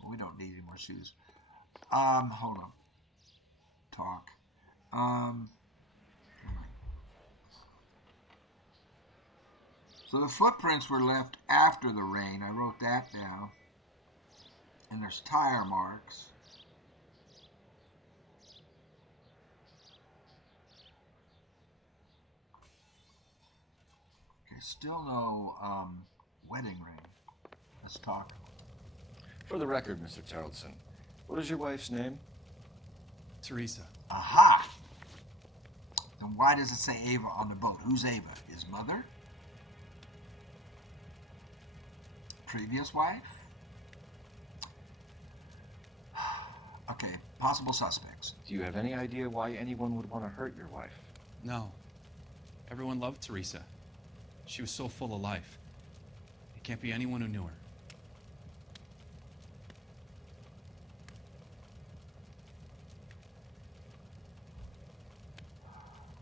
Well, we don't need any more shoes. Hold on. Talk. So the footprints were left after the rain. I wrote that down. And there's tire marks. Okay, still no wedding ring. Let's talk. For the record, Mr. Tarleton, what is your wife's name? Teresa. Aha! Then why does it say Ava on the boat? Who's Ava? His mother? Previous wife? Okay, possible suspects. Do you have any idea why anyone would want to hurt your wife? No. Everyone loved Teresa. She was so full of life. It can't be anyone who knew her.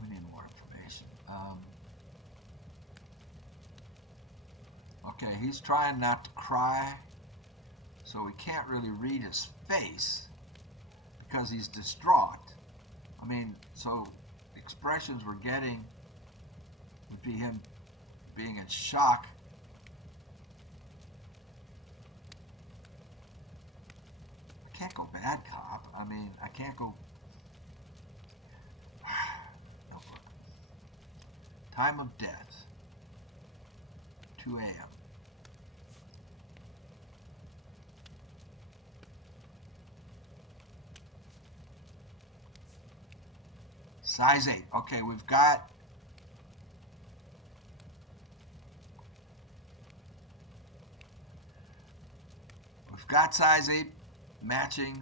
We need more information. Okay, he's trying not to cry, so we can't really read his face because he's distraught. I mean, so expressions we're getting would be him being in shock. I can't go bad cop. I mean, I can't go... Notebook. Time of death. 2 a.m. Size 8. Okay, we've got... We've got size 8 matching.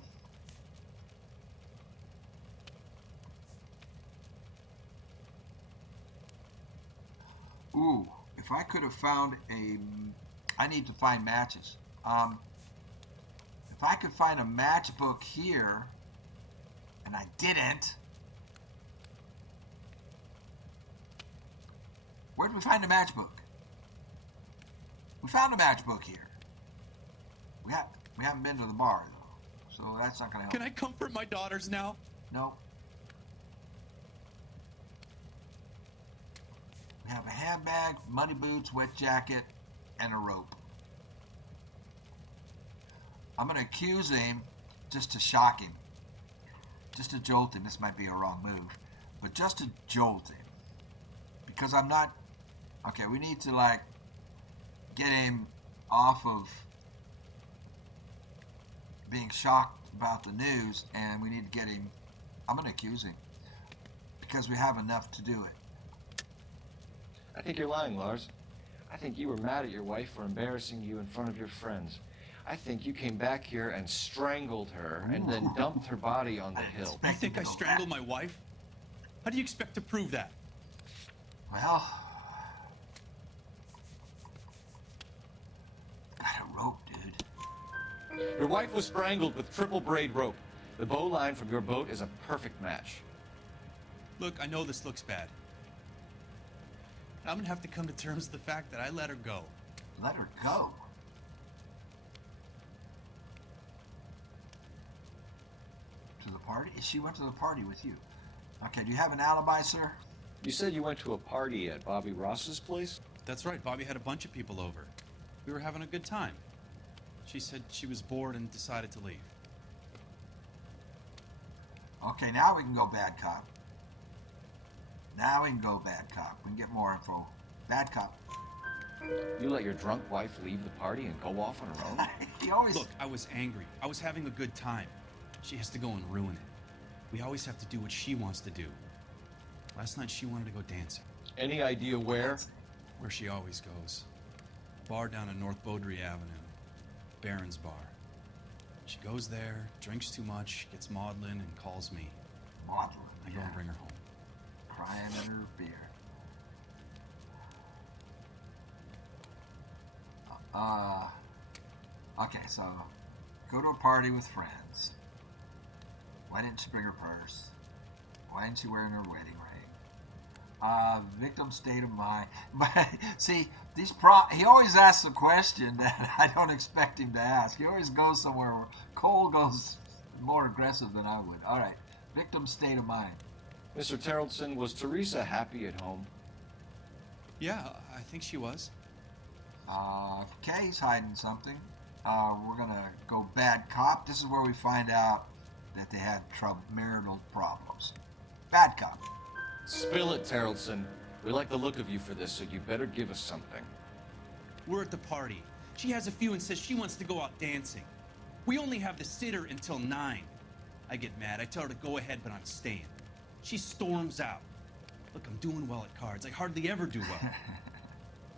Ooh, if I could have found a... I need to find matches. If I could find a matchbook here, and I didn't... Where did we find a matchbook? We found a matchbook here. We haven't been to the bar, though, so that's not going to help. Can I comfort my daughters now? No. We have a handbag, muddy boots, wet jacket, and a rope. I'm going to accuse him just to shock him. Just to jolt him. This might be a wrong move. But just to jolt him. Because I'm not... Okay, we need to, like, get him off of being shocked about the news, and we need to get him... I'm going to accuse him. because we have enough to do it. I think you're lying, Lars. I think you were mad at your wife for embarrassing you in front of your friends. I think you came back here and strangled her and then dumped her body on the hill. You think I strangled my wife? How do you expect to prove that? Well, got a rope, dude. Your wife was strangled with triple braid rope. The bow line from your boat is a perfect match. Look, I know this looks bad. I'm gonna have to come to terms with the fact that I let her go. Let her go? To the party? She went to the party with you. Okay, do you have an alibi, sir? You said you went to a party at Bobby Ross's place? That's right, Bobby had a bunch of people over. We were having a good time. She said she was bored and decided to leave. Okay, now we can go bad cop. Now we can go bad cop. We can get more info. Bad cop. You let your drunk wife leave the party and go off on her own? He always... Look, I was angry. I was having a good time. She has to go and ruin it. We always have to do what she wants to do. Last night she wanted to go dancing. Any idea where? Where she always goes. Bar down on North Beaudry Avenue. Barron's Bar. She goes there, drinks too much, gets maudlin, and calls me. Maudlin? I go and bring her home. Crying in her beer. Okay, so go to a party with friends. Why didn't she bring her purse? Why isn't she wearing her wedding ring? Victim state of mind. See, he always asks a question that I don't expect him to ask. He always goes somewhere where Cole goes more aggressive than I would. All right, victim state of mind. Mr. Terrellson, was Teresa happy at home? Yeah, I think she was. Kay's hiding something. We're gonna go bad cop. This is where we find out that they had marital problems. Bad cop. Spill it, Terrellson. We like the look of you for this, so you better give us something. We're at the party. She has a few and says she wants to go out dancing. We only have the sitter until 9. I get mad. I tell her to go ahead, but I'm staying. She storms out. Look, I'm doing well at cards. I hardly ever do well.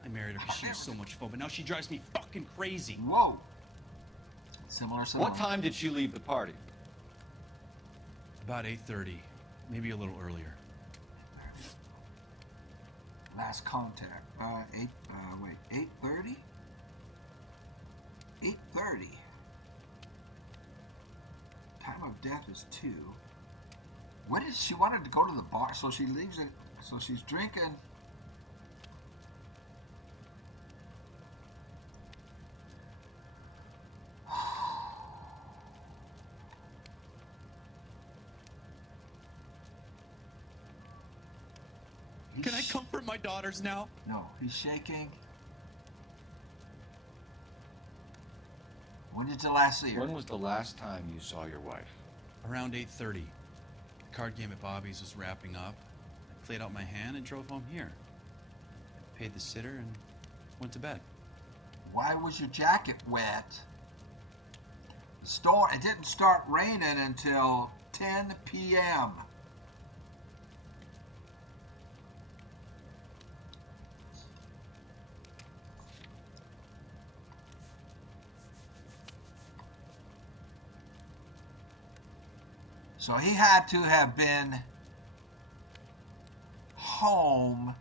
I married her because she was so much fun, but now she drives me fucking crazy. Whoa. Similar song. What time did she leave the party? About 8:30, maybe a little earlier. Last contact. 8:30? 8:30. Time of death is 2. What is she wanted to go to the bar, so she leaves it, so she's drinking. Can I comfort my daughters now? No, he's shaking. When did you last see her? When was the last time you saw your wife? Around 8:30. The card game at Bobby's was wrapping up. I played out my hand and drove home here. I paid the sitter and went to bed. Why was your jacket wet? It didn't start raining until 10 p.m. So he had to have been home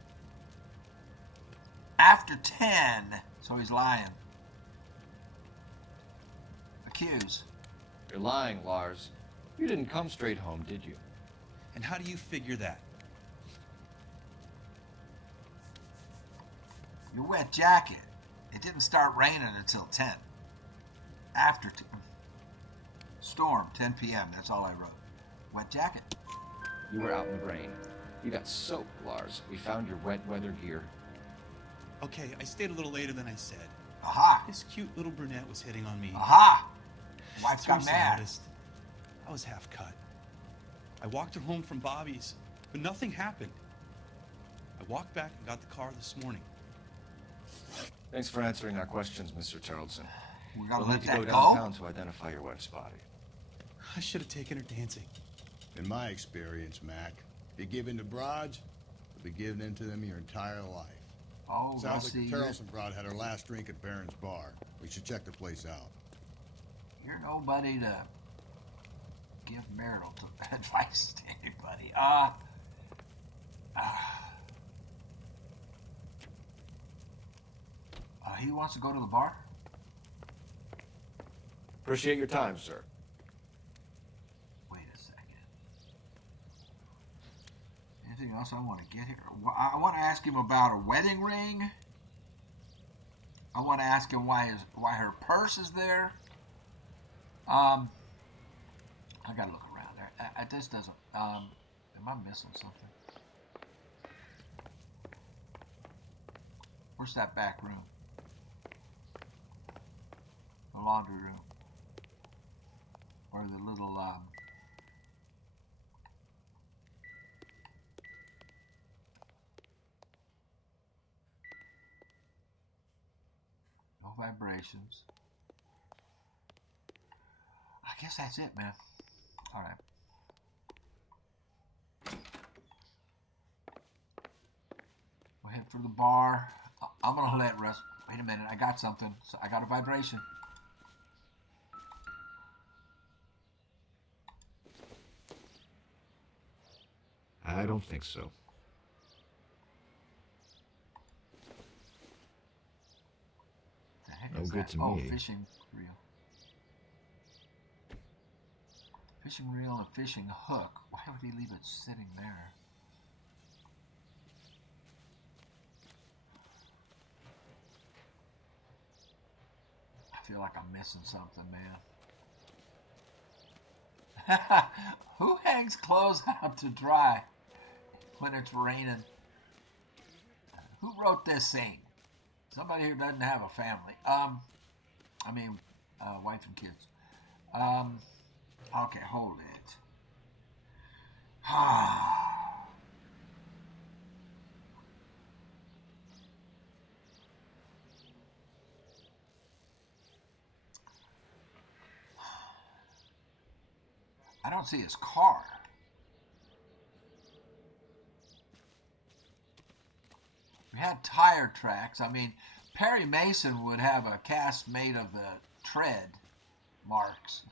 after 10. So he's lying. Accused. You're lying, Lars. You didn't come straight home, did you? And how do you figure that? Your wet jacket. It didn't start raining until 10. After 10. Storm, 10 p.m. That's all I wrote. Wet jacket. You were out in the rain. You got soaked, Lars. We found your wet weather gear. Okay, I stayed a little later than I said. Aha! This cute little brunette was hitting on me. Aha! Wife got Teresa mad. noticed. I was half cut. I walked her home from Bobby's, but nothing happened. I walked back and got the car this morning. Thanks for answering our questions, Mr. Terrellson. We gotta We'll let need to go that downtown to identify your wife's body. I should have taken her dancing. In my experience, Mac, you give in to broads, you'll be giving in to them your entire life. Oh, Sounds like the you're, Tarleton broad had her last drink at Barron's bar. We should check the place out. you're nobody to give marital advice to anybody. He wants to go to the bar? Appreciate your time, sir. Wait a second. Anything else I want to get here? I want to ask him about a wedding ring. I want to ask him why her purse is there. I gotta look around there. This doesn't. Am I missing something? Where's that back room? The laundry room. Or the little no vibrations. I guess that's it, man. All right. We'll head for the bar. I'm gonna let Russ. Wait a minute. I got something. So I got a vibration. I don't think so. The heck No is good that? to Oh, me. fishing reel. Fishing reel and a fishing hook. Why would he leave it sitting there? I feel like I'm missing something, man. Who hangs clothes out to dry when it's raining? Who wrote this thing? Somebody who doesn't have a family. Wife and kids. Okay, hold it. I don't see his car. We had tire tracks. I mean, Perry Mason would have a cast made of the tread marks.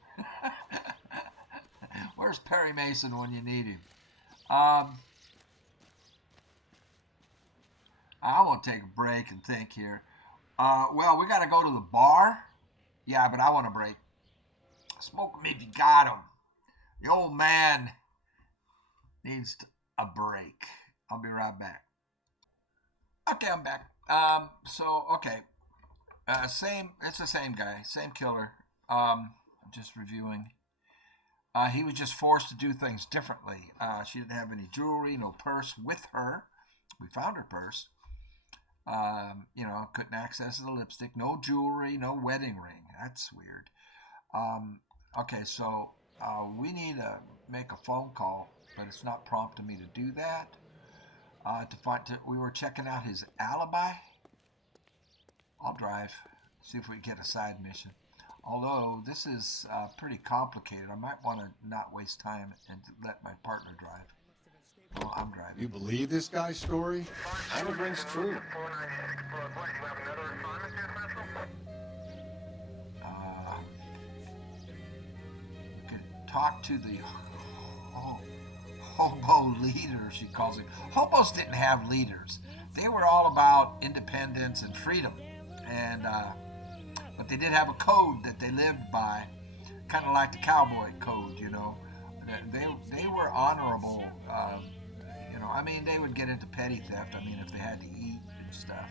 Where's Perry Mason when you need him? I want to take a break and think here. Well, we got to go to the bar. Yeah, but I want a break. Smoke him if you got him. The old man needs a break. I'll be right back. Okay, I'm back. It's the same guy, same killer. I'm just reviewing. He was just forced to do things differently. She didn't have any jewelry, no purse with her. We found her purse. Couldn't access the lipstick. No jewelry, no wedding ring. That's weird. We need to make a phone call, but it's not prompting me to do that. We were checking out his alibi. I'll drive, see if we get a side mission. Although this is pretty complicated, I might want to not waste time and let my partner drive. Well, I'm driving. You believe this guy's story? Kind of rings true. We could talk to the hobo leader, she calls it. Hobos didn't have leaders. They were all about independence and freedom. But they did have a code that they lived by, kind of like the cowboy code, They were honorable. They would get into petty theft. If they had to eat and stuff.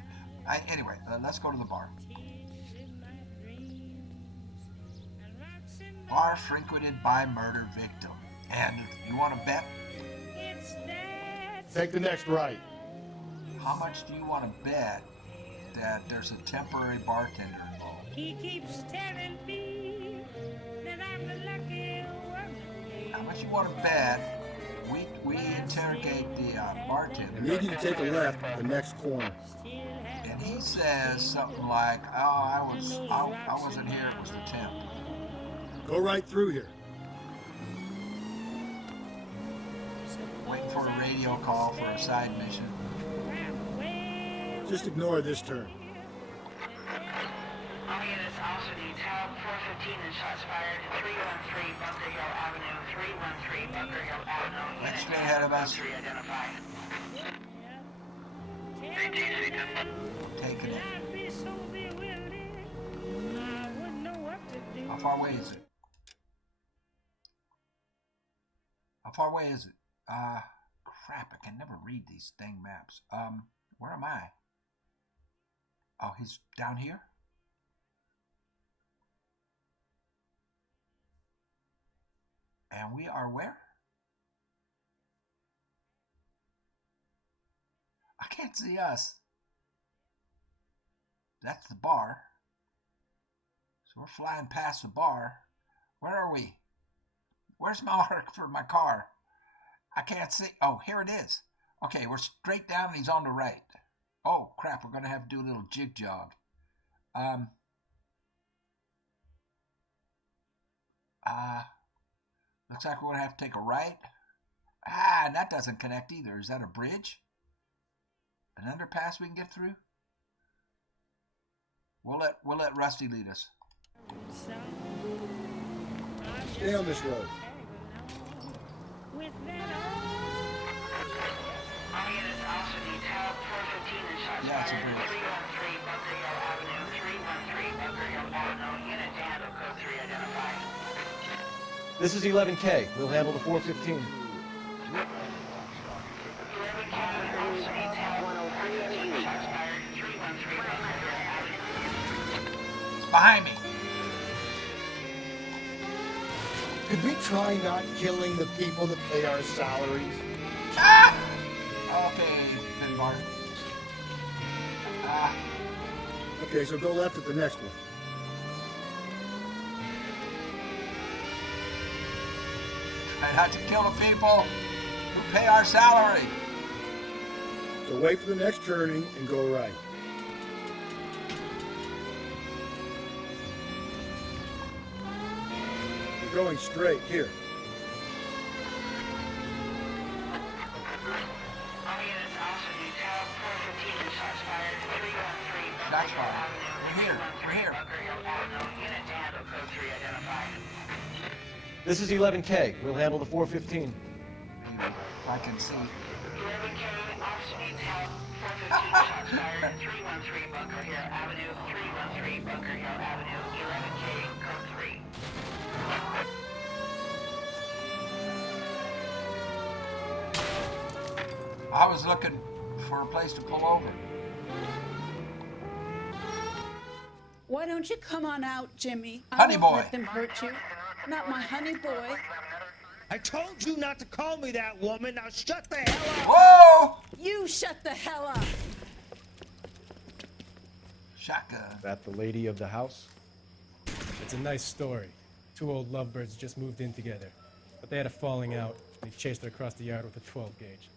Anyway, let's go to the bar. Bar frequented by murder victim. And you want to bet? Take the next right. How much do you want to bet that there's a temporary bartender involved? He keeps telling me that I'm the lucky one. How much you want to bet we interrogate the bartender? I need you to take a left at the next corner. And he says something like, I wasn't here, it was the temp. Go right through here. Waiting for a radio call for a side mission. Just ignore this turn. All units also needs help. 415 and shots fired. 313 Bunker Hill Avenue. 313 Bunker Hill Avenue. Right straight ahead of us. Identified. Taking it. How far away is it? How far away is it? Crap, I can never read these dang maps. Where am I? Oh, he's down here? And we are where? I can't see us. That's the bar. So we're flying past the bar. Where are we? Where's my mark for my car? I can't see. Oh, here it is. Okay, we're straight down and he's on the right. Oh, crap, we're going to have to do a little jig jog. Looks like we're going to have to take a right. And that doesn't connect either. Is that a bridge? An underpass we can get through? We'll let Rusty lead us. Stay on this road. All units also needs help. 415 and shots fired. 313 Bunker Hill Avenue. 313 Bunker Hill Avenue. Unit to handle code 3 identified. This is 11K. We'll handle the 415. 11K also needs help. 415 shots fired. 313 Bunker Hill Avenue. It's behind me. Could we try not killing the people that pay our salaries? Ah! Okay, Pinbar. Okay, so go left at the next one. Try not to kill the people who pay our salary. So wait for the next turning and go right. You're going straight here. All units also needs help. 415 and shots fired. 313 Shots fired. We're here. We're here. Bunker Hill Avenue. Unit to handle code 3 identified. This is 11K. We'll handle the 415. I can see. 11K also needs help. 415 shots fired. 313 Bunker Hill Avenue. 313 Bunker Hill Avenue. 11K code 3. I was looking for a place to pull over. Why don't you come on out, Jimmy? Honey I boy. won't let them hurt you. Not my honey boy. I told you not to call me that, woman. Now shut the hell up. Whoa! You shut the hell up. Shotgun. That the lady of the house? It's a nice story. Two old lovebirds just moved in together, but they had a falling out, and he chased her across the yard with a 12 gauge.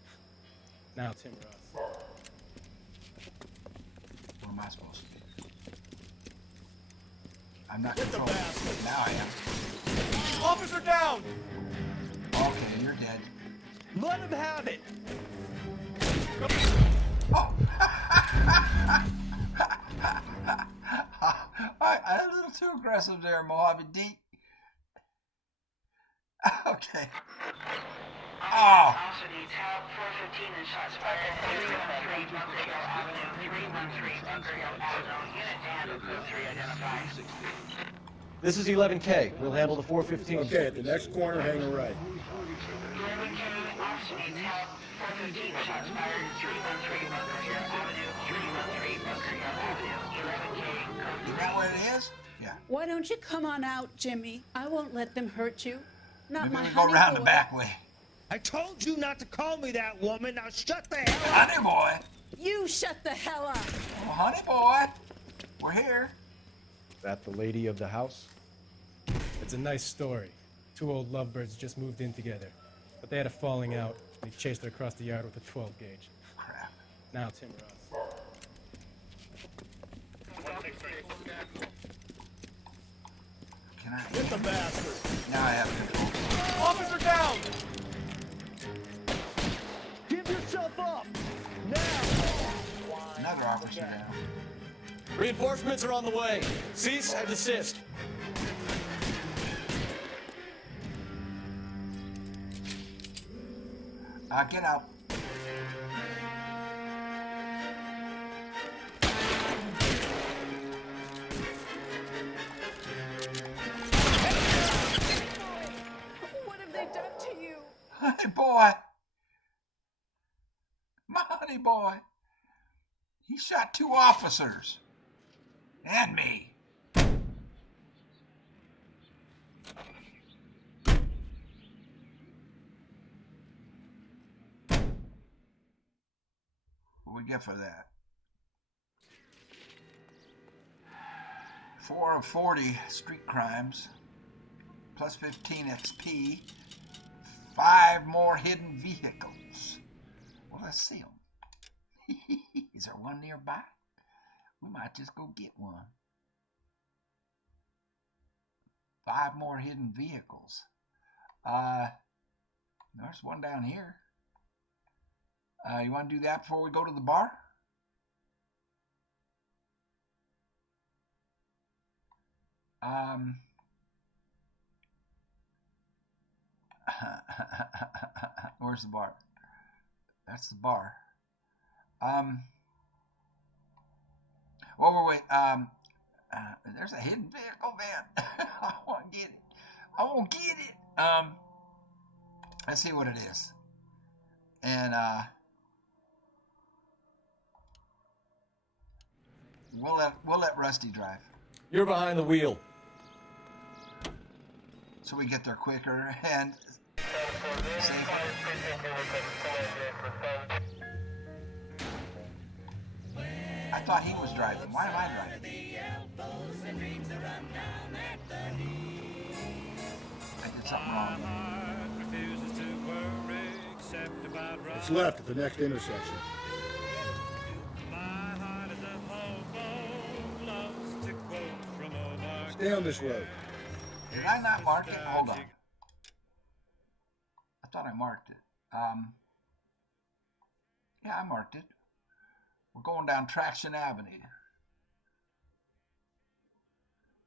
Now it's him or us. What am I supposed to do? I'm not controlling. Now I am. Officer down! Okay, you're dead. Let him have it! Oh! I'm a little too aggressive there, Mojave D. Okay. Oh! Also needs help. 415 and shots fired. 313 Bunker Hill Avenue. 313 Bunker Hill Avenue. Unit to handle code 3 identified. This is 11K. We'll handle the 415. Okay, at the next corner, hang a right. 11K also needs help. 415 shots fired. 313 Bunker Hill Avenue. 313 Bunker Hill Avenue. 11K code 3. Is that what it is? Yeah. Why don't you come on out, Jimmy? I won't let them hurt you. Not Maybe my we go honey around boy. the back way. I told you not to call me that, woman. Now shut the hell up. Honey boy. You shut the hell up. Well, honey boy. We're here. That the lady of the house? It's a nice story. Two old lovebirds just moved in together, but they had a falling out, and he chased her across the yard with a 12 gauge. Crap. Now it's him or us. Can I? Get the bastard! Now I have control. Officer down! officer down. Reinforcements are on the way. Cease and desist. Get out. What have they done to you? Honey boy. My honey boy. He shot 2 officers. And me. What we get for that? 4 of 40 street crimes, plus 15 XP, 5 more hidden vehicles. Well, let's see them. Is there one nearby? We might just go get one. 5 more hidden vehicles. There's one down here. You want to do that before we go to the bar? Where's the bar? That's the bar. Wait. There's a hidden vehicle, man. I want to get it. I won't get it. Let's see what it is. And we'll let Rusty drive. You're behind the wheel. So we get there quicker and safer. I thought he was driving. Why am I driving? I did something wrong. It's left at the next intersection. Stay on this road. Did I not mark it? Hold on. I thought I marked it. Yeah, I marked it. We're going down Traction Avenue.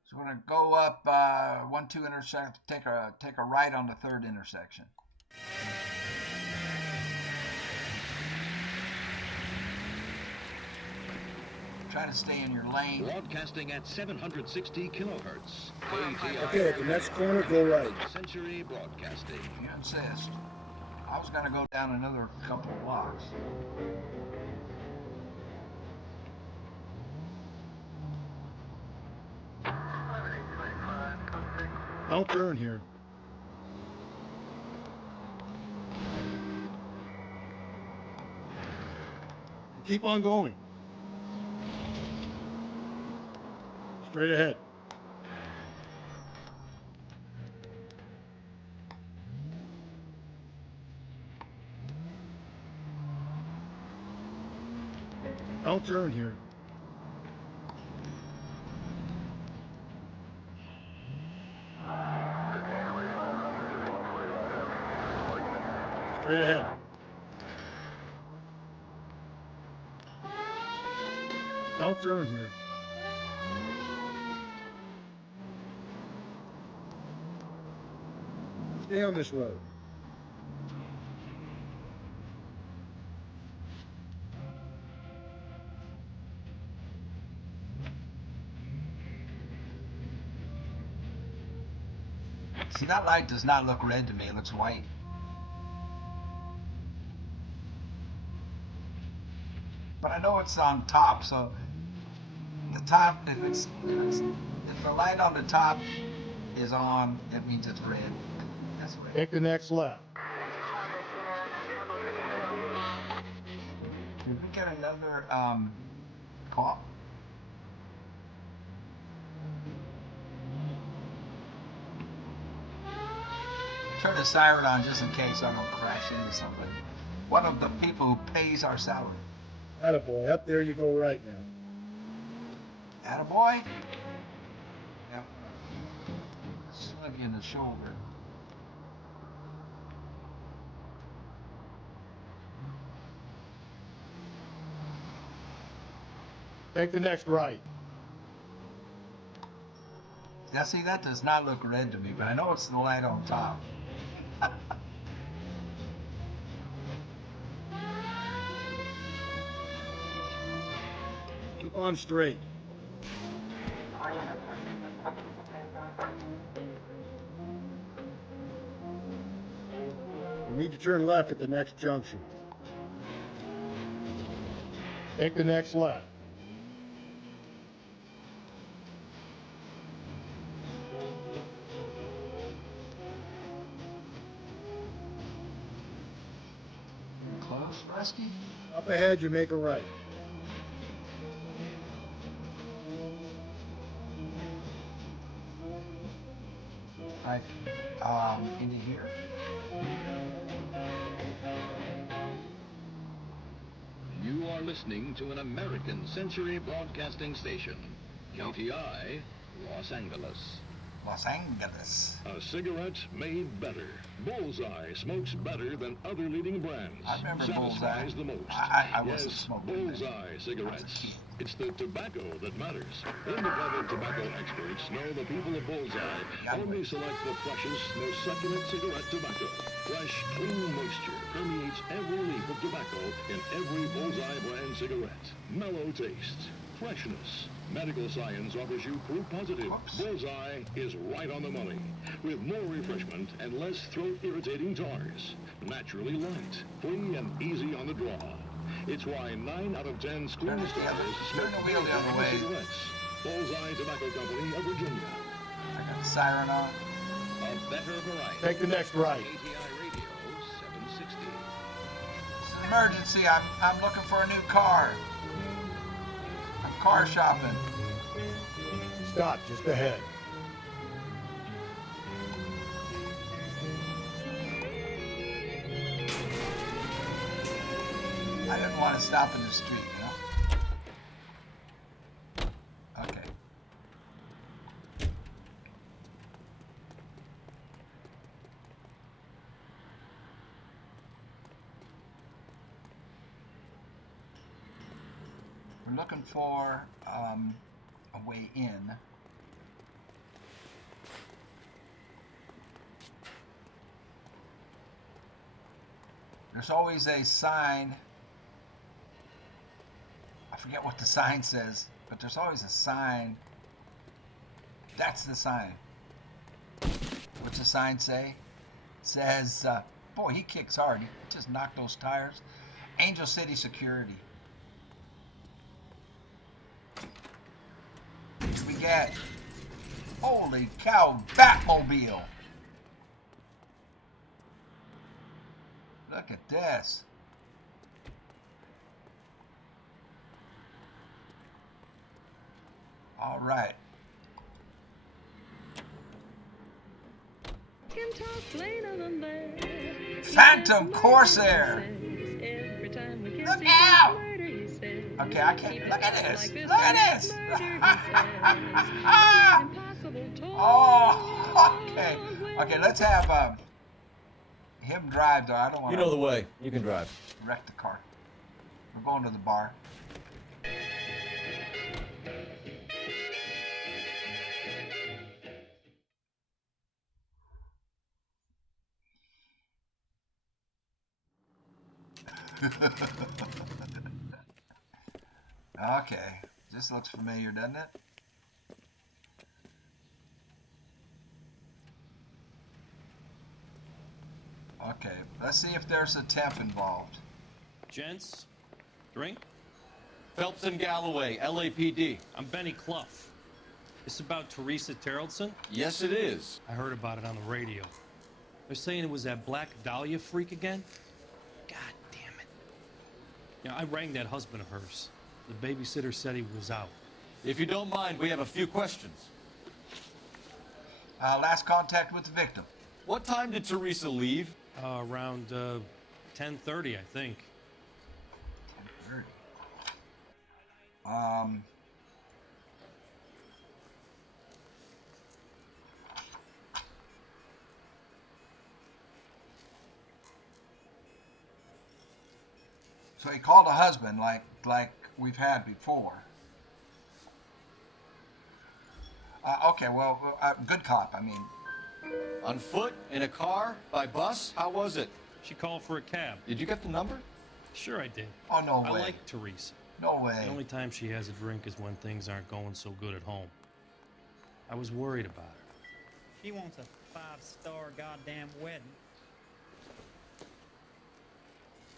So we're gonna go up 1-2 intersection. Take a right on the 3rd intersection. Try to stay in your lane. Broadcasting at 760 kilohertz. Okay, at the next corner, go right. Century Broadcasting. You insist. I was gonna go down another couple of blocks. Don't turn here. Keep on going. Straight ahead. Don't turn here. Straight ahead. Don't turn here. Stay on this road. See, that light does not look red to me. It looks white. But I know it's on top, so the top, if the light on the top is on, it means it's red. That's red. Take the next left. Did we get another call? Turn the siren on just in case I don't crash into somebody. One of the people who pays our salary. Attaboy, up there you go right now. Attaboy? Yep. Slug you in the shoulder. Take the next right. Now see, that does not look red to me, but I know it's the light on top. Keep on straight. You need to turn left at the next junction. Take the next left. Close, Rusty? Up ahead, you make a right. Right, into here? You are listening to an American Century Broadcasting Station, KTI, Los Angeles. Los Angeles. A cigarette made better. Bullseye smokes better than other leading brands. I remember Satisfies Bullseye. the most. I wasn't Yes, smoking Bullseye cigarettes. It's the tobacco that matters. Independent tobacco experts know the people of Bullseye only select the freshest, most succulent cigarette tobacco. Fresh, clean moisture permeates every leaf of tobacco in every Bullseye brand cigarette. Mellow taste, freshness. Medical science offers you proof positive. Bullseye is right on the money, with more refreshment and less throat-irritating tars. Naturally light, free and easy on the draw. It's why 9 out of 10 screen stars smoke Bullseye cigarettes. Bullseye Tobacco Company of Virginia. I got the siren on. A better variety. Take the next right. KTI Radio 760. It's an emergency. I'm looking for a new car. I'm car shopping. Stop just ahead. I didn't want to stop in the street, you know? Okay. We're looking for a way in. There's always a sign. I forget what the sign says, but there's always a sign. That's the sign. What's the sign say? It says, boy, he kicks hard. He just knocked those tires. Angel City Security. What we get? Holy cow, Batmobile. Look at this. All right. Phantom Corsair. Look out! Okay, I can't. Look at this. Look at this. Oh, okay. Okay, let's have him drive, though. I don't want to. You know the way. You can drive. Wreck the car. We're going to the bar. Okay, this looks familiar, doesn't it? Okay, let's see if there's a temp involved. Gents, drink? Phelps and Galloway, LAPD. I'm Benny Clough. This about Teresa Terrellson? Yes, it is. I heard about it on the radio. They're saying it was that Black Dahlia freak again? God damn it. You know, I rang that husband of hers. The babysitter said he was out. If you don't mind, we have a few questions. Last contact with the victim. What time did Teresa leave? Around 10:30, I think. 10:30. So he called a husband like we've had before. Okay, well, good cop, I mean. On foot? In a car? By bus? How was it? She called for a cab. Did you get the number? Sure I did. Oh, no way. I like Teresa. No way. The only time she has a drink is when things aren't going so good at home. I was worried about her. She wants a 5-star goddamn wedding.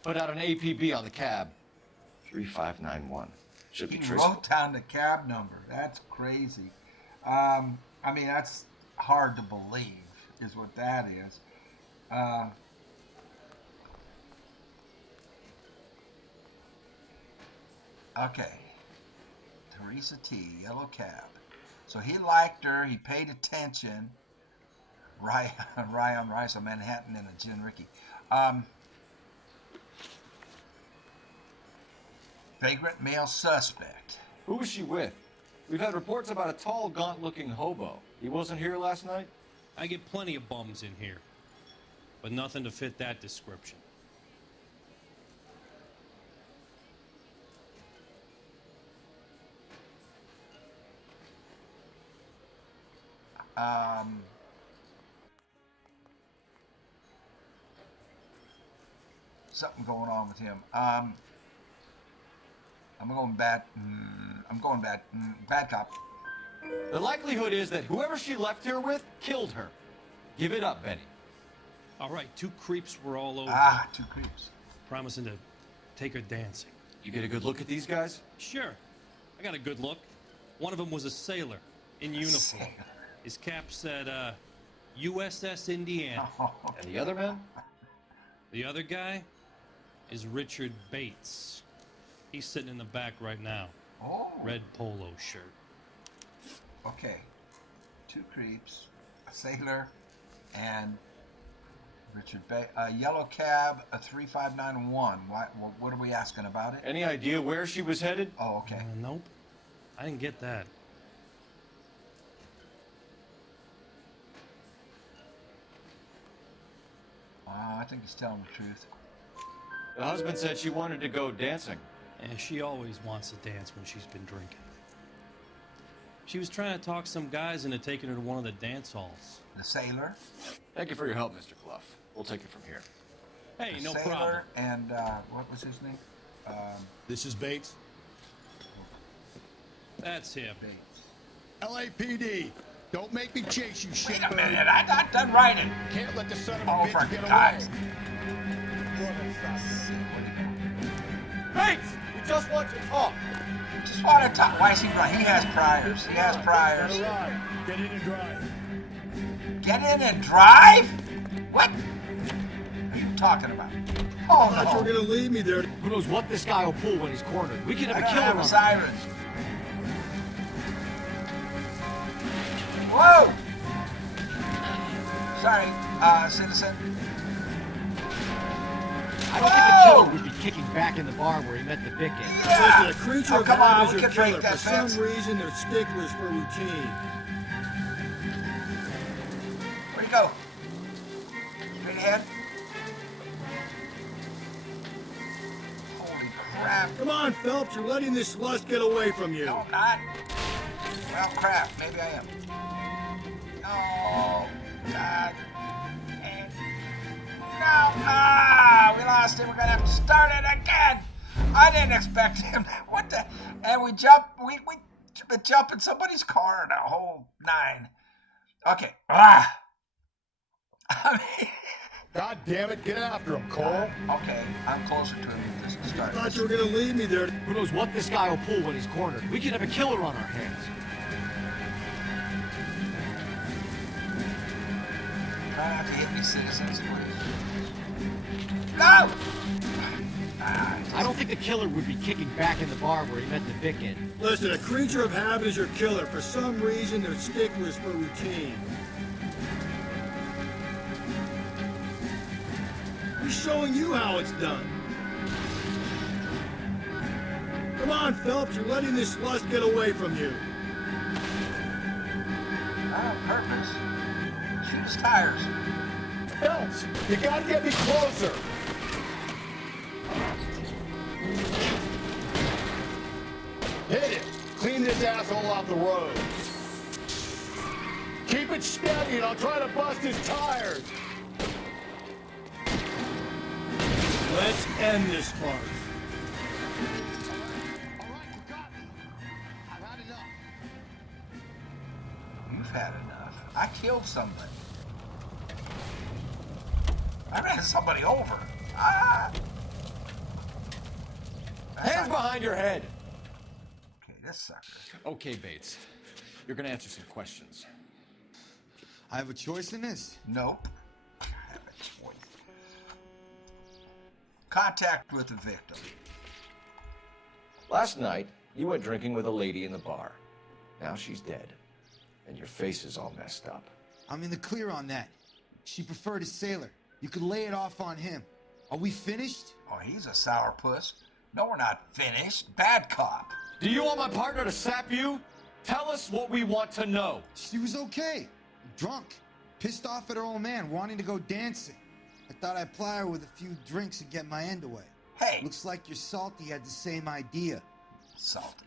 Put out an APB on the cab. 3591. Should be He traceable. wrote down the cab number. That's crazy. I mean, that's hard to believe, is what that is. Okay. Teresa T, yellow cab. So he liked her. He paid attention. Rye on Rice, a Manhattan, and a Gin Ricky. Vagrant male suspect. Who was she with? We've had reports about a tall, gaunt-looking hobo. He wasn't here last night? I get plenty of bums in here, but nothing to fit that description. Something going on with him. I'm going bad. I'm going bad. Bad cop. The likelihood is that whoever she left here with killed her. Give it up, Benny. All right, 2 creeps were all over. 2 creeps. Promising to take her dancing. You get a good look at these guys? Sure. I got a good look. One of them was a sailor in uniform. His cap said, USS Indiana. And the other man? The other guy is Richard Bates. He's sitting in the back right now. Oh. Red polo shirt. Okay. 2 creeps, a sailor, and Richard Bates. A yellow cab, a 3591. What are we asking about it? Any idea where she was headed? Oh, okay. Nope. I didn't get that. I think he's telling the truth. The husband said she wanted to go dancing. And she always wants to dance when she's been drinking. She was trying to talk some guys into taking her to one of the dance halls. The sailor? Thank you for your help, Mr. Clough. We'll take it from here. Hey, no sailor problem. And, what was his name? This is Bates. That's him. LAPD. Don't make me chase you, shit. Wait a minute, I got done writing. Can't let the son of a Oh, for bitch get God's away. Bates! We just want to talk. Just want to talk. Why is he right? He has priors. He has priors. Get in and drive. Get in and drive? What? What are you talking about? Oh, I thought you were gonna leave me there. Who knows what this guy will pull when he's cornered? We could have a killer have on sirens. Whoa! Sorry, citizen. I don't think the killer would be kicking back in the bar where he met the victim. Yeah. Listen, a creature Oh, of come on, habit is we your can break killer. that For fence. some reason, they're sticklers for routine. Where'd he go? Straight ahead? Holy crap. Come on, Phelps, you're letting this lust get away from you. No, I'm not. Well, crap. Maybe I am. Oh, God. No. We lost him. We're going to have to start it again. I didn't expect him. What the? And we been jumping somebody's car and a whole 9. Okay. I mean, God damn it, get after him, Cole. Okay, I'm closer to him than this I started. thought you were gonna leave me there. Who knows what this guy will pull when he's cornered? We could have a killer on our hands. Try not to hit me, citizens, please. No! I don't think the killer would be kicking back in the bar where he met the victim. Listen, a creature of habit is your killer. For some reason, they're sticklers for routine. He's showing you how it's done. Come on, Phelps, you're letting this lust get away from you. Not on purpose. Shoot his tires. Phelps, you gotta get me closer. Hit it. Clean this asshole off the road. Keep it steady and I'll try to bust his tires. Let's end this farce. You've had enough. I killed somebody. I ran somebody over. Ah! Hands behind your head. Okay, this sucker. Okay, Bates. You're gonna answer some questions. I have a choice in this? Nope. I have a choice. Contact with the victim. Last night, you went drinking with a lady in the bar. Now she's dead. And your face is all messed up. I'm in the clear on that. She preferred a sailor. You could lay it off on him. Are we finished? Oh, he's a sourpuss. No, we're not finished. Bad cop. Do you want my partner to sap you? Tell us what we want to know. She was okay. Drunk. Pissed off at her old man, wanting to go dancing. I thought I'd ply her with a few drinks and get my end away. Hey! Looks like your Salty had the same idea. Salty.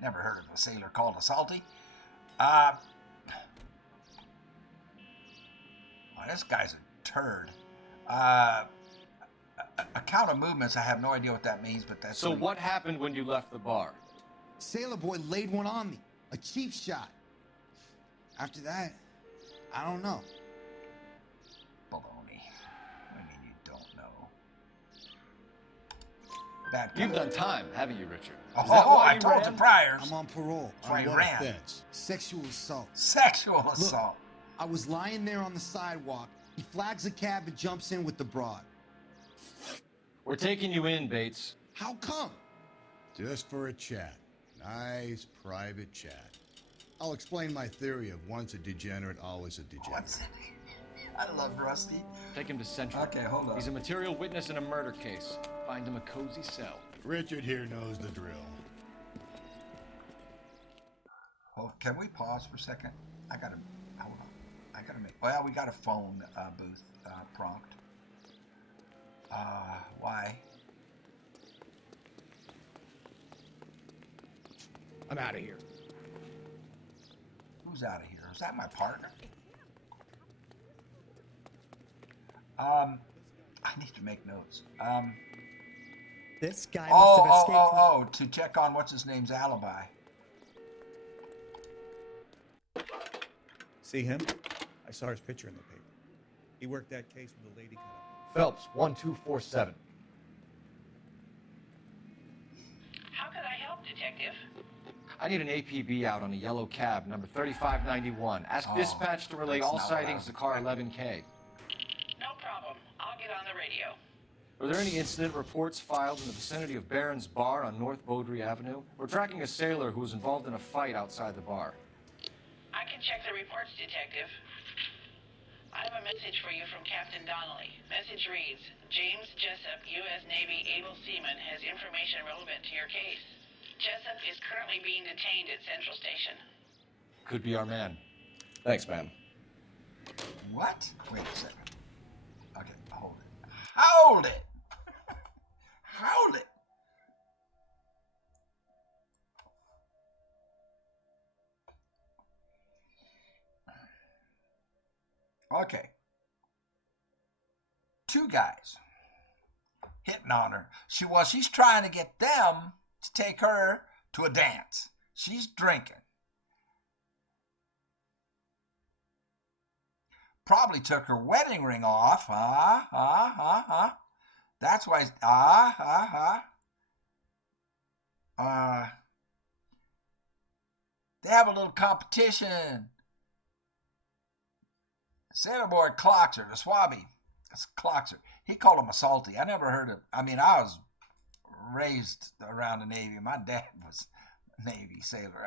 Never heard of a sailor called a salty. Well, this guy's a turd. A count of movements, I have no idea what that means, but that's... So what happened when you left the bar? Sailor boy laid one on me. A cheap shot. After that, I don't know. Baloney. I mean, you don't know. Bad cop. You've done time, haven't you, Richard? I told you prior. I'm on parole. That's why he On what ran. offense? Sexual assault. Sexual Look, assault. I was lying there on the sidewalk. He flags a cab and jumps in with the broad. We're taking you in, Bates. How come? Just for a chat. Nice private chat. I'll explain my theory of once a degenerate, always a degenerate. I love Rusty. Take him to Central. Okay, hold on. He's a material witness in a murder case. Find him a cozy cell. Richard here knows the drill. Oh, can we pause for a second? Hold on. I gotta make, well, we got a phone booth prompt. Why? I'm out of here. Who's out of here? Is that my partner? I need to make notes. This guy must have escaped from... To check on what's his name's alibi. See him? I saw his picture in the paper. He worked that case with the lady cut up. Phelps, 1247. How can I help, Detective? I need an APB out on a yellow cab, number 3591. Ask dispatch to relay that's all not sightings what to car 11K. No problem. I'll get on the radio. Were there any incident reports filed in the vicinity of Barron's Bar on North Beaudry Avenue? We're tracking a sailor who was involved in a fight outside the bar. I can check the reports, Detective. I have a message for you from Captain Donnelly. Message reads, James Jessup, U.S. Navy able seaman, has information relevant to your case. Jessup is currently being detained at Central Station. Could be our man. Thanks, ma'am. What? Wait a second. Okay, hold it. Hold it! Hold it! Okay. Two guys hitting on her. She's trying to get them to take her to a dance. She's drinking. Probably took her wedding ring off. That's why. They have a little competition. Sailor Boy clocks her, the Swabby clocks her. He called him a salty. I never heard of, I was raised around the Navy. My dad was a Navy sailor.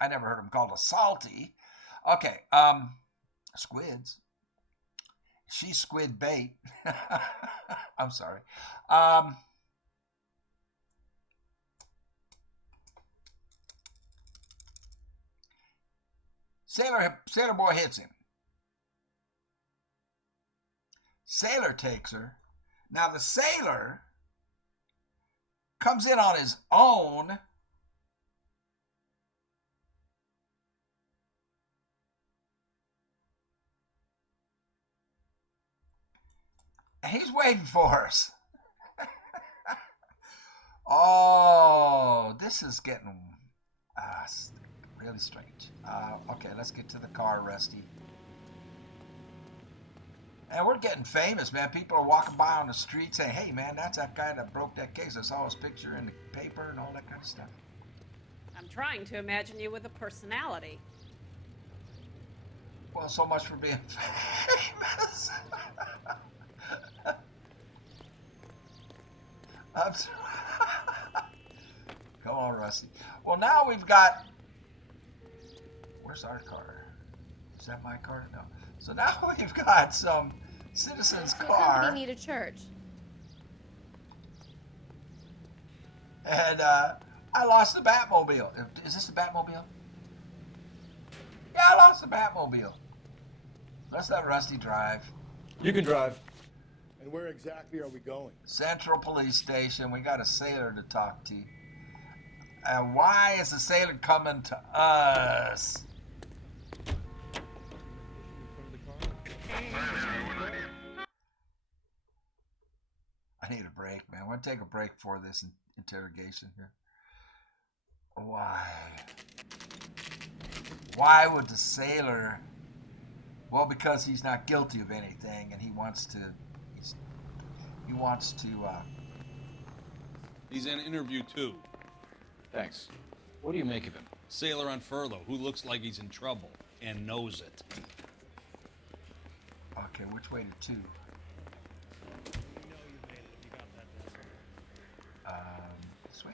I never heard him called a salty. Okay, squids. She's squid bait. I'm sorry. Sailor Boy hits him. Sailor takes her. Now the sailor comes in on his own He's waiting for us. Oh, this is getting really strange. Okay, let's get to the car, Rusty. And we're getting famous, man. People are walking by on the street saying, hey, man, that's that guy that broke that case. I saw his picture in the paper and all that kind of stuff. I'm trying to imagine you with a personality. Well, so much for being famous. Come on, Rusty. Well, now we've got... Where's our car? Is that my car? No. So now we've got some citizen's car. We need a church. And I lost the Batmobile. Is this the Batmobile? Yeah, I lost the Batmobile. Let's let Rusty drive. You can drive. And where exactly are we going? Central Police Station. We got a sailor to talk to. And why is the sailor coming to us? I need a break, man. I want to take a break for this interrogation here. Why? Why would the sailor... Well, because he's not guilty of anything, and he wants to... He's in interview 2. Thanks. What do you make of him? Sailor on furlough who looks like he's in trouble and knows it. Okay, which way to 2? This way.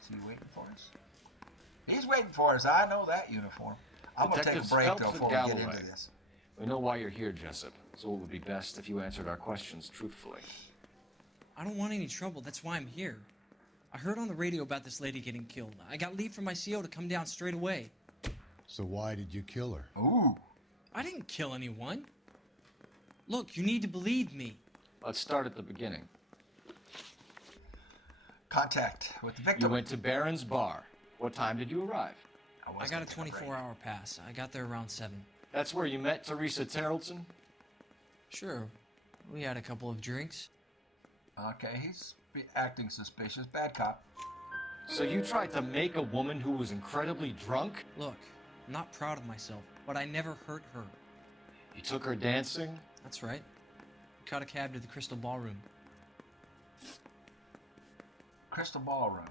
Is he waiting for us? He's waiting for us. I know that uniform. I'm going to take a break, though, before we get into this. We know why you're here, Jessup, so it would be best if you answered our questions truthfully. I don't want any trouble. That's why I'm here. I heard on the radio about this lady getting killed. I got leave from my CO to come down straight away. So why did you kill her? Ooh. I didn't kill anyone. Look, you need to believe me. Let's start at the beginning. Contact with the victim. You went to Barron's Bar. What time did you arrive? I got a 24-hour pass. I got there around 7. That's where you met Teresa Terrelson? Sure. We had a couple of drinks. Okay, he's acting suspicious. Bad cop. So you tried to make a woman who was incredibly drunk? Look, I'm not proud of myself, but I never hurt her. You took her dancing? That's right. We caught a cab to the Crystal Ballroom. Crystal Ballroom.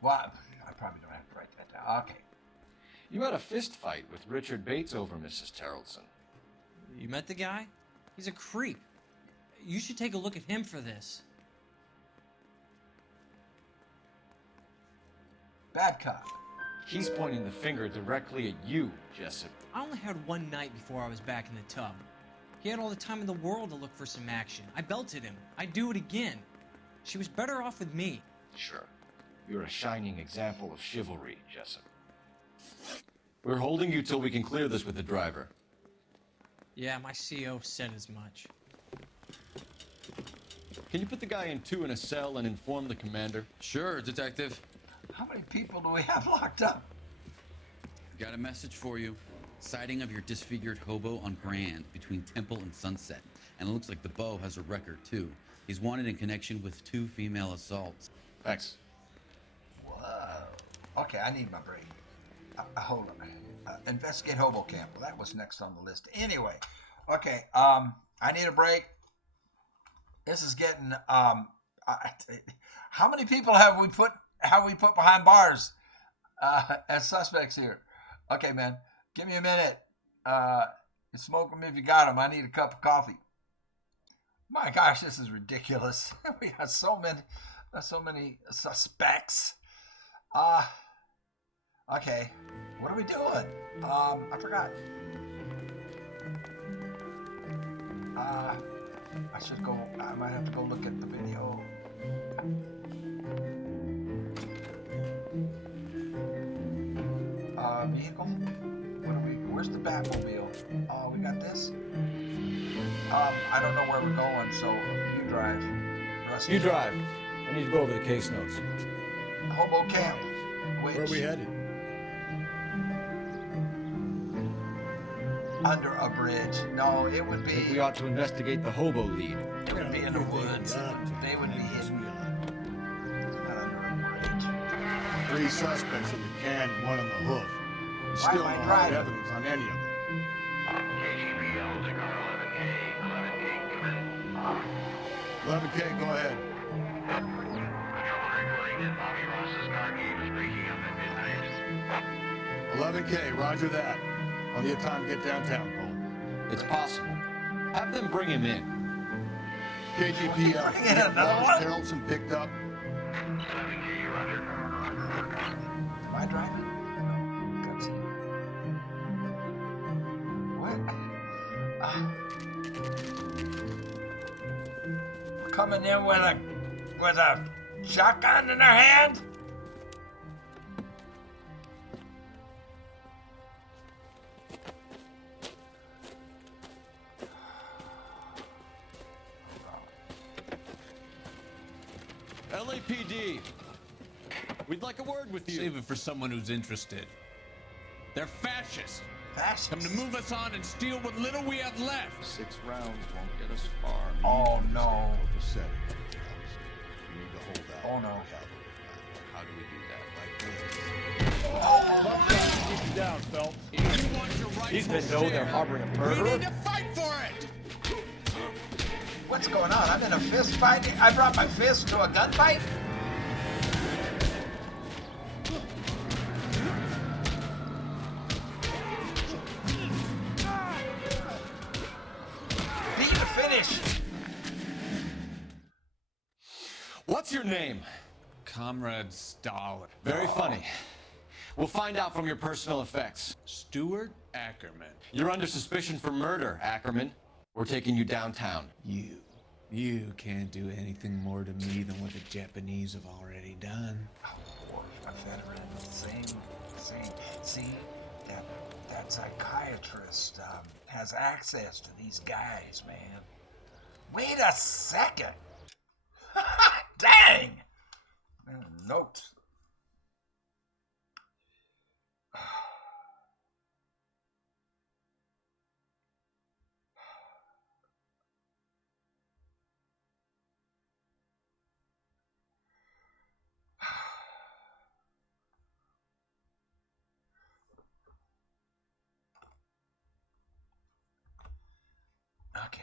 Well, I probably don't have to write that down. Okay. You had a fist fight with Richard Bates over Mrs. Terrelson. You met the guy? He's a creep. You should take a look at him for this. Bad cop. He's pointing the finger directly at you, Jessup. I only had one night before I was back in the tub. He had all the time in the world to look for some action. I belted him. I'd do it again. She was better off with me. Sure. You're a shining example of chivalry, Jessup. We're holding you till we can clear this with the driver. Yeah, my CO said as much. Can you put the guy in 2 in a cell and inform the commander? Sure, Detective. How many people do we have locked up? Got a message for you. Sighting of your disfigured hobo on Grand between Temple and Sunset. And it looks like the Beau has a record, too. He's wanted in connection with 2 female assaults. Thanks. Whoa. Okay, I need my break. Hold on. Investigate Hobo Camp. Well, that was next on the list. Anyway, okay. I need a break. This is getting. How many people have we put behind bars as suspects here? Okay, man. Give me a minute. Smoke them if you got them. I need a cup of coffee. My gosh, this is ridiculous. We got so many suspects. Okay. What are we doing? I forgot. I should go. I might have to go look at the video. Vehicle? Where's the Batmobile? We got this? I don't know where we're going, so you drive. Rusty. You drive. I need to go over the case notes. Hobo Camp. Where are we headed? under a bridge. No, it would I think be. we ought to investigate the hobo lead. It would be in the woods. They would be hidden. Not under a bridge. 3 suspects in the can and 1 on the hoof. Why Still am I no hard driving? evidence on any of them. KGPL to car 11K. 11K, come in. 11K, go ahead. Patrol reporting that Bobby Ross's car game is breaking up at midnight. 11K, roger that. Plenty of time to get downtown, Cole. It's possible. Have them bring him in. KGPL, Bring in get another Lars one? Carrollson picked up. 11K, roger. Am I driving? No. Gutsy. What? Coming in with a shotgun in their hand? LAPD, we'd like a word with you. Save it for someone who's interested. They're fascists. Fascists? Come to move us on and steal what little we have left. 6 rounds won't get us far. Oh no. The setting. You need to hold out. Oh no. How do we do that? Like this. Oh, keep you down, Phelps. If you want your rightful These men know they're harboring a we murderer. need to fight for it. What's going on? I'm in a fist fight. I brought my fist to a gunfight? Beat the finish. What's your name? Comrade Stalin. Very funny. We'll find out from your personal effects. Stuart Ackerman. You're under suspicion for murder, Ackerman. We're taking you downtown. You can't do anything more to me than what the Japanese have already done. Oh, a veteran. Same. See, that psychiatrist has access to these guys, man. Wait a second. Dang. Notes. Okay.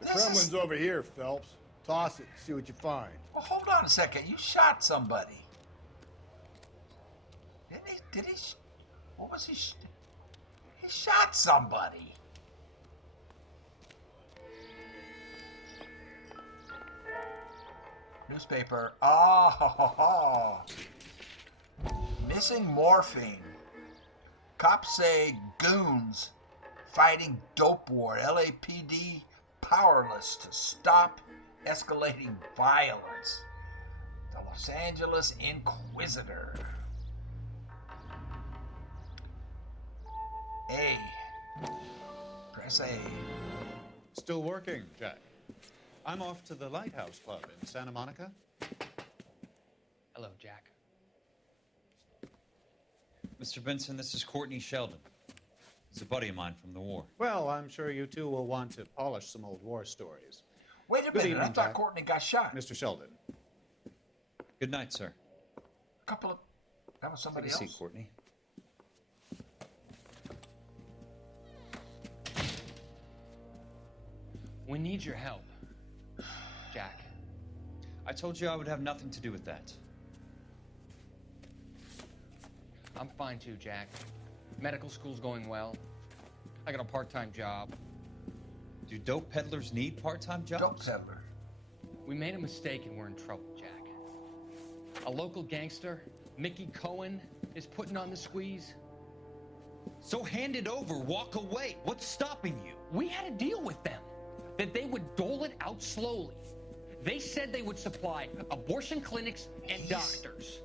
The Kremlin's over here, Phelps. Toss it, see what you find. Well, hold on a second. You shot somebody. Did he? What was he? He shot somebody. Newspaper. Oh. Missing morphine. Cops say goons fighting dope war. LAPD powerless to stop escalating violence. The Los Angeles Inquisitor. A. Press A. Still working, Jack. I'm off to the Lighthouse Club in Santa Monica. Hello, Jack. Mr. Benson, this is Courtney Sheldon. He's a buddy of mine from the war. Well, I'm sure you two will want to polish some old war stories. Wait a Good minute. evening, I thought Jack. Courtney got shot. Mr. Sheldon. Good night, sir. That was somebody Take a else. seat, Courtney. We need your help, Jack. I told you I would have nothing to do with that. I'm fine too, Jack. Medical school's going well. I got a part-time job. Do dope peddlers need part-time jobs? Dope peddler. We made a mistake and we're in trouble, Jack. A local gangster, Mickey Cohen, is putting on the squeeze. So hand it over, walk away. What's stopping you? We had a deal with them that they would dole it out slowly. They said they would supply abortion clinics and doctors.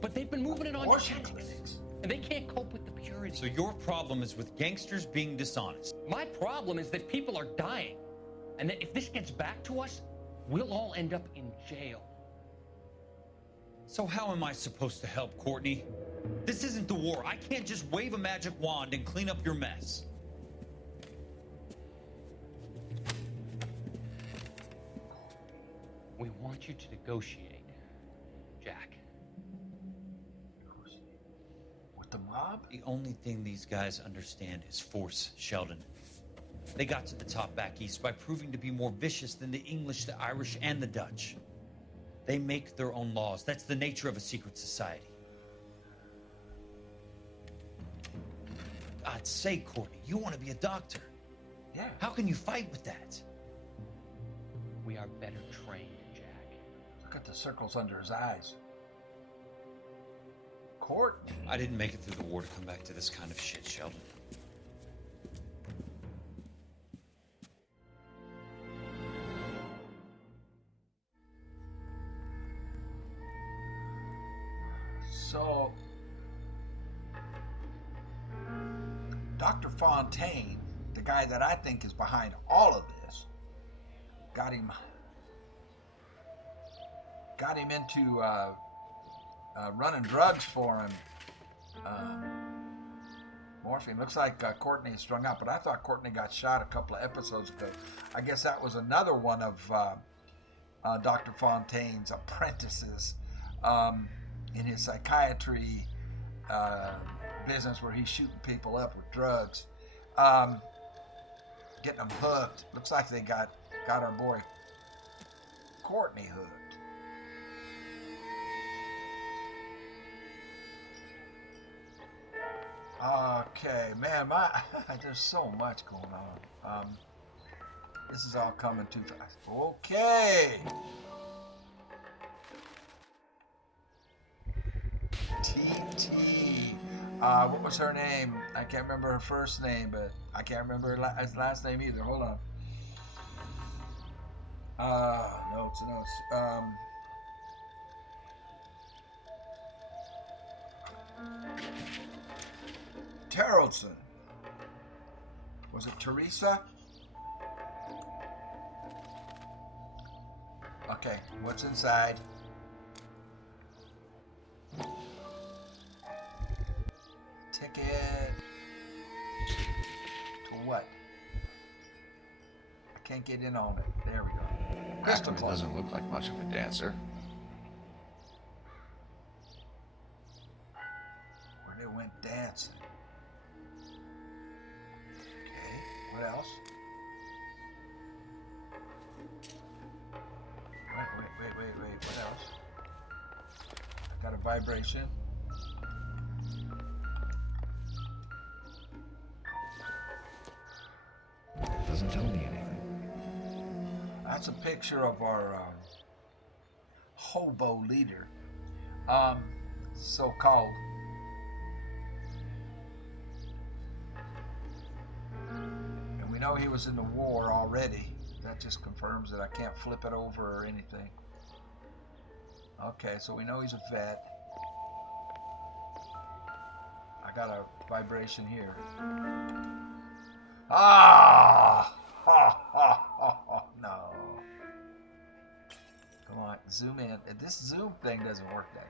But they've been moving it on Abortion genetics. clinics. And they can't cope with the purity. So your problem is with gangsters being dishonest. My problem is that people are dying. And that if this gets back to us, we'll all end up in jail. So how am I supposed to help, Courtney? This isn't the war. I can't just wave a magic wand and clean up your mess. We want you to negotiate, Jack. With the mob? The only thing these guys understand is force, Sheldon. They got to the top back east by proving to be more vicious than the English, the Irish, and the Dutch. They make their own laws. That's the nature of a secret society. For God's sake, Courtney, you want to be a doctor. Yeah. How can you fight with that? We are better trained, Jack. Look at the circles under his eyes. Courtney. I didn't make it through the war to come back to this kind of shit, Sheldon. So, Dr. Fontaine, the guy that I think is behind all of this, got him into running drugs for him. Morphine. Looks like Courtney is strung out, but I thought Courtney got shot a couple of episodes ago. I guess that was another one of Dr. Fontaine's apprentices in his psychiatry business, where he's shooting people up with drugs, getting them hooked. Looks like they got our boy Courtney hooked. Okay, man, there's so much going on. This is all coming too fast. Okay. TT. What was her name? I can't remember her first name, but I can't remember her last name either. Hold on. Notes. Terrelson. Was it Teresa? Okay, what's inside? Ticket to what? I can't get in on it. There we go. Crystal doesn't look like much of a dancer. Where they went dancing. Okay, what else? Wait, what else? I got a vibration. Doesn't tell me anything. That's a picture of our hobo leader, so-called. And we know he was in the war already. That just confirms that I can't flip it over or anything. Okay, so we know he's a vet. I got a vibration here. Ah! No. Come on, zoom in. This zoom thing doesn't work that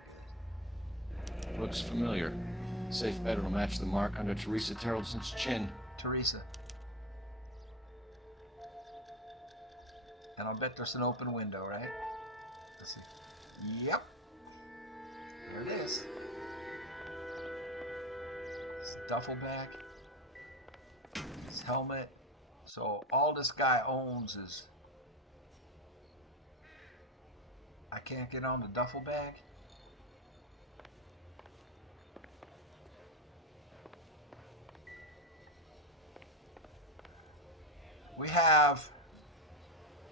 good. Looks familiar. Safe bet it'll match the mark under Teresa Terrelson's chin. Teresa. And I'll bet there's an open window, right? Let's see. Yep. There it is. His duffel bag. His helmet. So all this guy owns is... I can't get on the duffel bag? We have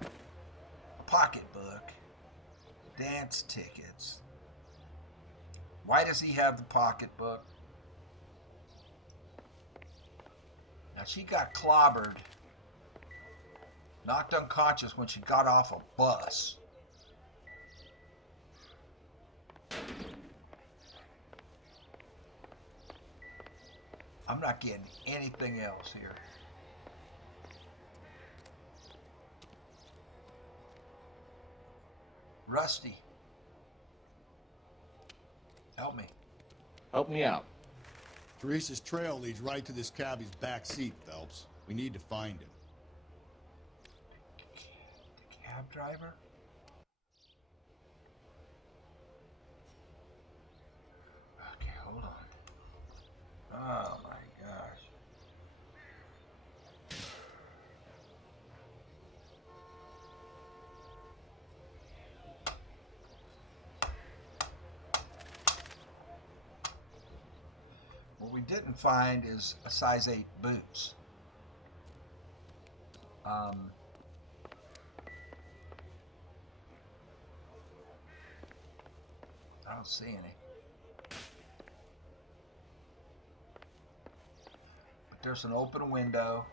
a pocketbook, dance tickets. Why does he have the pocketbook? Now she got clobbered, knocked unconscious when she got off a bus. I'm not getting anything else here. Rusty, help me. Help me out. Teresa's trail leads right to this cabbie's back seat, Phelps. We need to find him. The cab driver? Okay, hold on. Oh my gosh. What we didn't find is a size 8 boots. I don't see any. But there's an open window.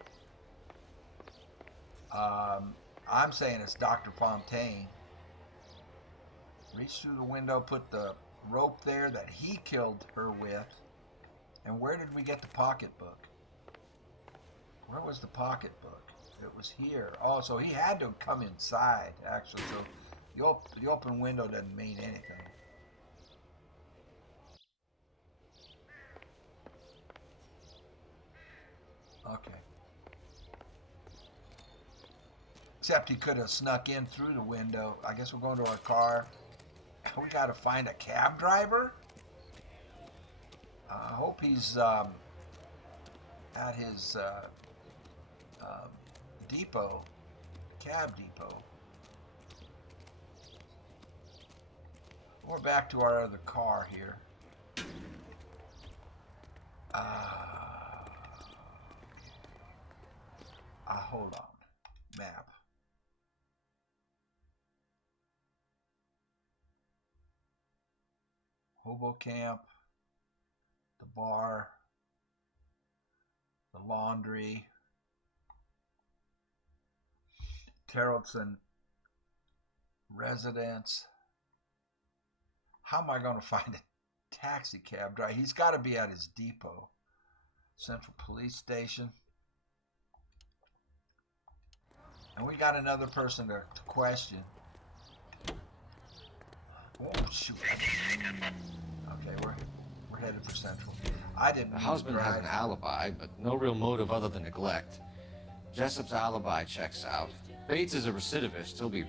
I'm saying it's Dr. Fontaine. Reached through the window, put the rope there that he killed her with. And where did we get the pocketbook? Where was the pocketbook? It was here. Oh, so he had to come inside, actually. So the open window doesn't mean anything. Okay. Except he could have snuck in through the window. I guess we're going to our car. We got to find a cab driver? I hope he's at his depot, cab depot. We're back to our other car here. Hold on. Map. Hobo Camp. The bar. The laundry. Terrellson residence. How am I going to find a taxi cab driver? He's got to be at his depot. Central Police Station. And we got another person to question. Oh, shoot. Okay, we're headed for Central. I didn't. The husband has an alibi, but no real motive other than neglect. Jessup's alibi checks out. Bates is a recidivist. He'll be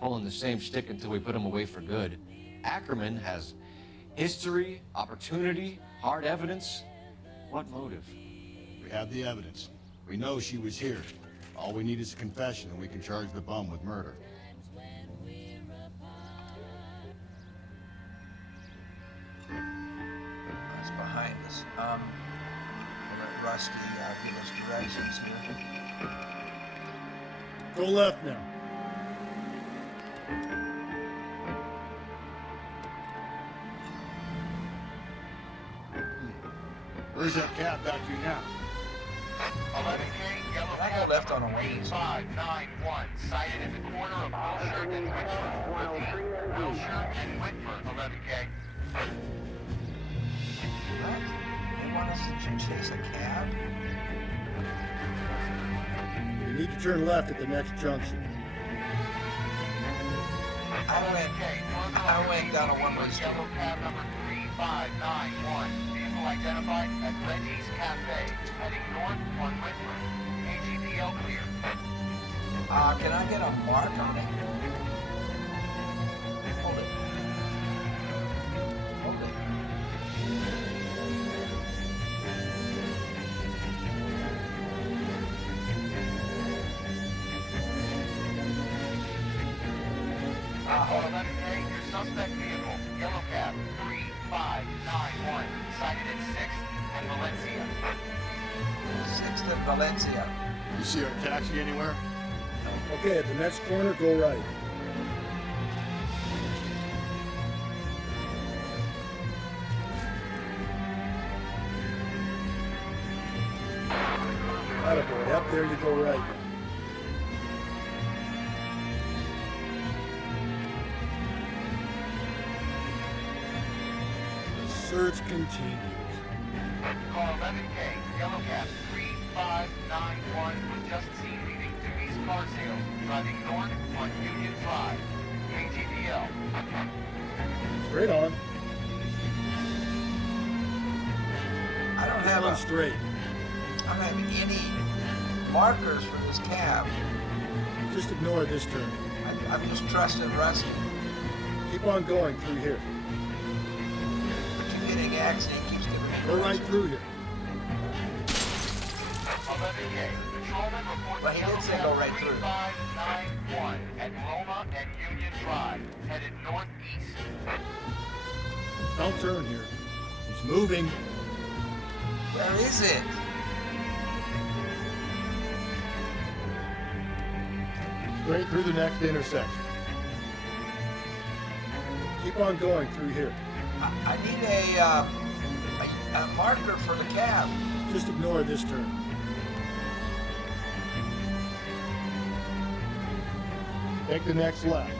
pulling the same shtick until we put him away for good. Ackerman has history, opportunity, hard evidence. What motive? We have the evidence. We know she was here. All we need is a confession, and we can charge the bum with murder. That's behind us. We'll let Rusty give us directions here. Go left now. Where's that cab back to now? 11K, yellow I go left on a Wednesday. 3591, sighted at the corner of Wilshire and Whitford. Wilshire and Whitford, 11K. What? They want us to chase a cab? You need to turn left at the next junction. I went down a one-way street. Yellow cab number 3591. Vehicle identified at Reggie's Cafe, heading north on Whitford. AGPL clear. Can I get a mark on it? Hold it. Hold it. Hold 11K, your suspect vehicle, yellow cab 3591, sighted at 6th and Valencia. 6th and Valencia. You see our taxi anywhere? Okay, at the next corner, go right. Attaboy, up there you go right. The search continues. Call 11K, yellow cab 3591, was just seen leaving Dewey's car sales, driving north on Union Drive. AGPL. Straight on. on straight. I don't have any markers for this cab. Just ignore this turn. I'm just trusting Rusty. Keep on going through here. But you're getting accident keeps giving me. Go right through here. Well, he did say go right through. 591 at Roma and Union Drive, headed northeast. Don't turn here. He's moving. Where is it? Straight through the next intersection. Keep on going through here. I need a marker for the cab. Just ignore this turn. Take the next left.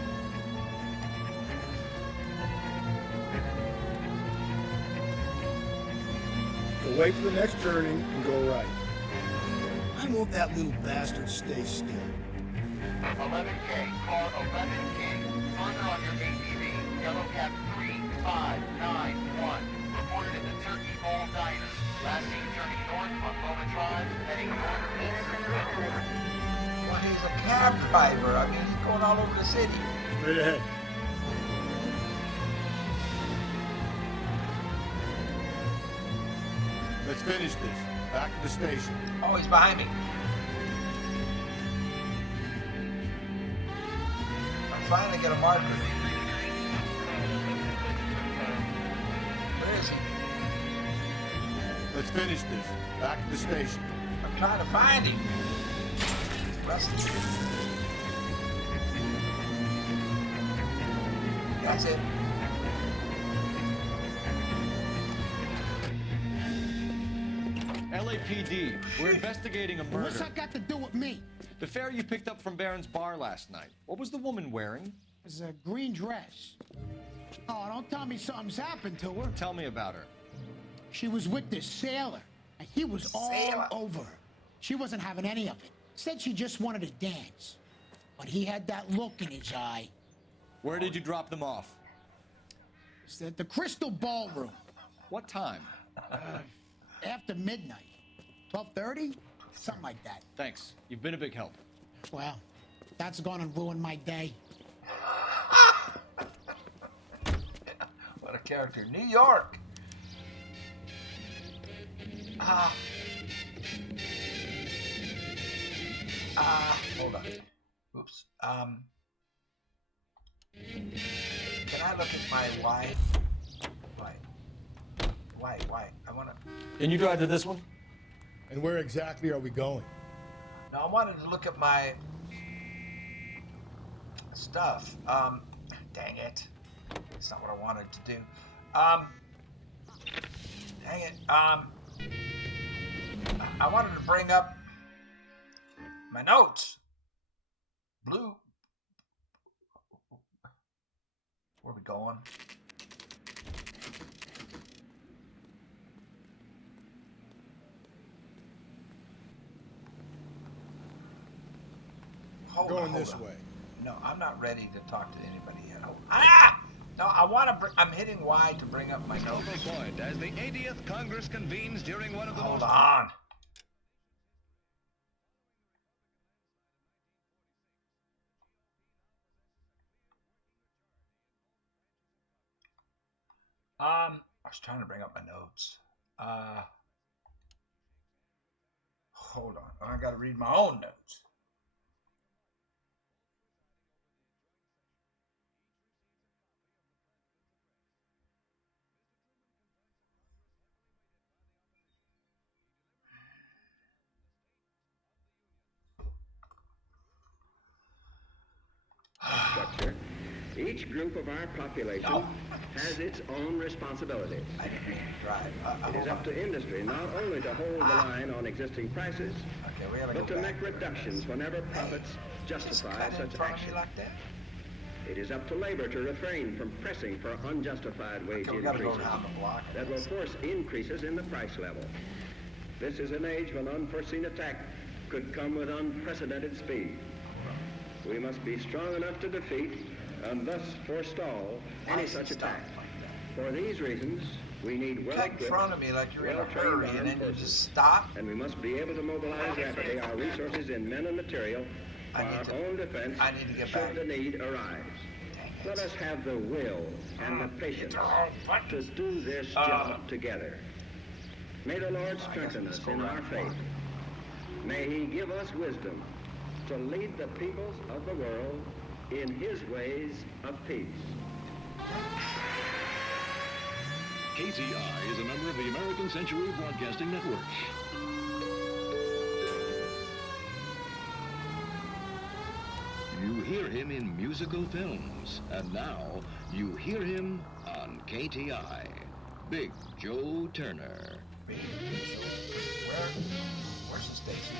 So wait for the next turning and go right. I want that little bastard stay still. 11K, car 11K, further on your ATV, yellow cab 3591, reported at the Turkey Bowl Diner. Last seen turning north on Loma Drive, heading northeast. Well, he's a cab driver. I mean, he's going all over the city. Straight ahead. Let's finish this. Back to the station. Oh, he's behind me. I'm trying to get a marker. Where is he? Let's finish this. Back to the station. I'm trying to find him. Rusty. That's it. LAPD, we're investigating a murder. What's that got to do with me? The fare you picked up from Barron's bar last night. What was the woman wearing? It's a green dress. Oh, don't tell me something's happened to her. Tell me about her. She was with this sailor, and he was all over her. She wasn't having any of it. Said she just wanted to dance. But he had that look in his eye. Where did you drop them off? It's at the Crystal Ballroom. What time? After midnight. 12:30? Something like that. Thanks. You've been a big help. Well, that's gonna ruin my day. What a character. New York. Hold on. Oops. Can I look at my wife? Why? I wanna... Can you drive to this one? And where exactly are we going? No, I wanted to look at my stuff. Dang it. That's not what I wanted to do. Dang it. I wanted to bring up my notes. Blue. Where are we going? Going this way. No, I'm not ready to talk to anybody yet. No, I want to. I'm hitting Y to bring up my notes. Point as the 80th Congress convenes during one of the Hold on. I was trying to bring up my notes. Hold on. I got to read my own notes. Structure. Each group of our population has its own responsibilities. It is up to industry not only to hold the line on existing prices, but to make reductions whenever profits justify such action. It is up to labor to refrain from pressing for unjustified wage increases that will force increases in the price level. This is an age when unforeseen attack could come with unprecedented speed. We must be strong enough to defeat and thus forestall any such attack. For these reasons, We need Cut in front of me like you're in a hurry and then you just stop. And we must be able to mobilize rapidly our resources in men and material for our own defense should the need arise. Let us have the will and the patience to do this job together. May the Lord strengthen us in our faith. May He give us wisdom to lead the peoples of the world in His ways of peace. KTI is a member of the American Century Broadcasting Network. You hear him in musical films, and now you hear him on KTI. Big Joe Turner. Where's the station?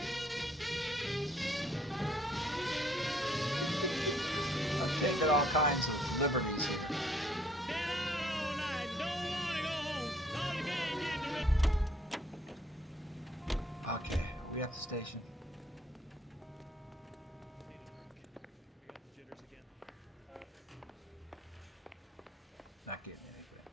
I'm taking all kinds of liberties here. Okay, we at the station. Not getting anything.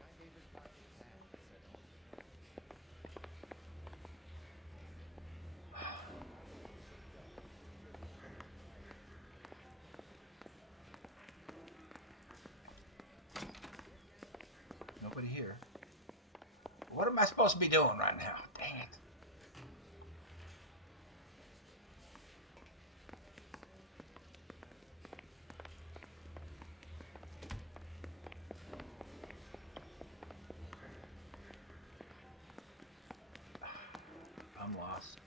Nobody here. What am I supposed to be doing right now? Dang it. I'm lost.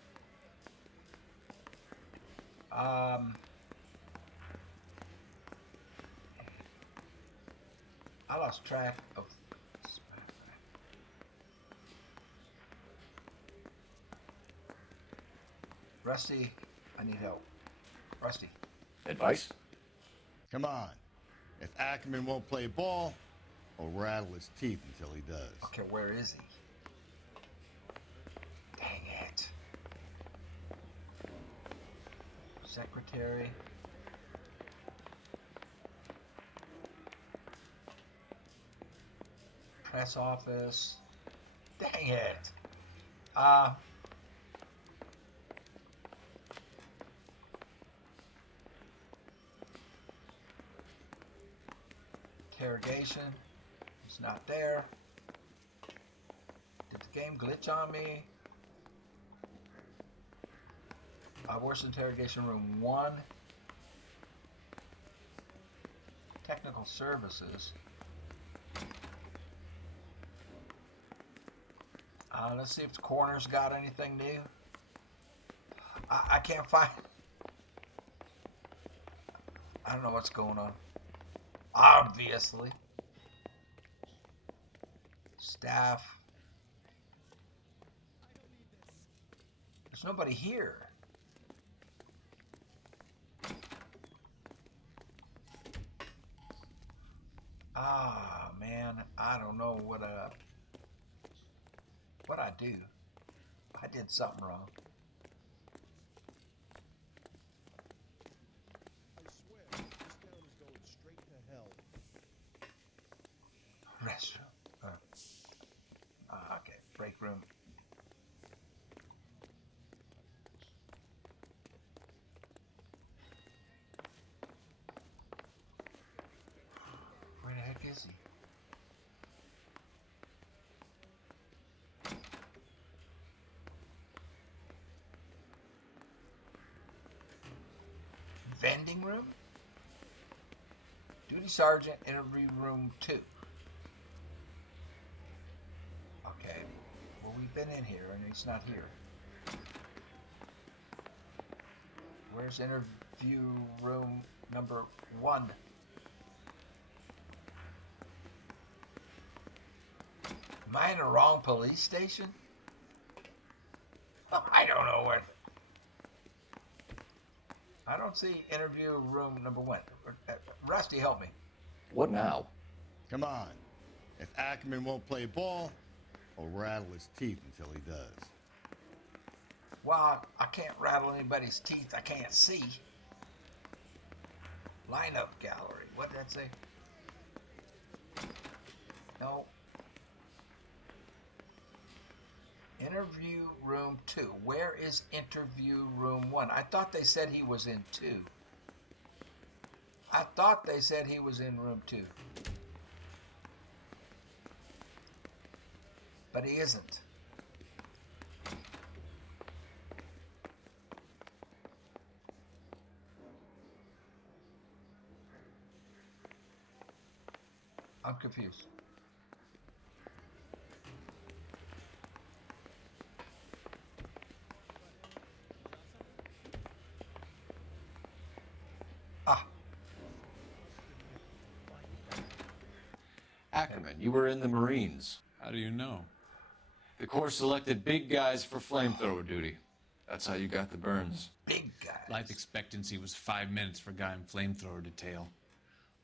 I lost track of. Rusty, I need help. Rusty. Advice? Come on. If Ackerman won't play ball, I'll rattle his teeth until he does. Okay, where is he? Dang it. Secretary. Press office. Dang it. Interrogation. It's not there. Did the game glitch on me? Where's interrogation room 1? Technical services. Let's see if the coroner's got anything new. I can't find. I don't know what's going on. Obviously. Staff. There's nobody here. Ah, man, I don't know what I do. I did something wrong. Restroom. Okay, break room. Where the heck is he? Vending room? Duty Sergeant, interview room 2. Okay. Well, we've been in here and he's not here. Where's interview room number 1? Am I in the wrong police station? I don't know where. I don't see interview room number 1. Rusty, help me. What now? Come on. If Ackerman won't play ball, I'll rattle his teeth until he does. Well, I can't rattle anybody's teeth I can't see. Lineup gallery. What did that say? No. Interview room 2. Where is interview room 1? I thought they said he was in 2. I thought they said he was in room 2. But he isn't. I'm confused. Ackerman, you were in the Marines. How do you know? The Corps selected big guys for flamethrower duty. That's how you got the burns. Big guys. Life expectancy was 5 minutes for a guy in flamethrower detail.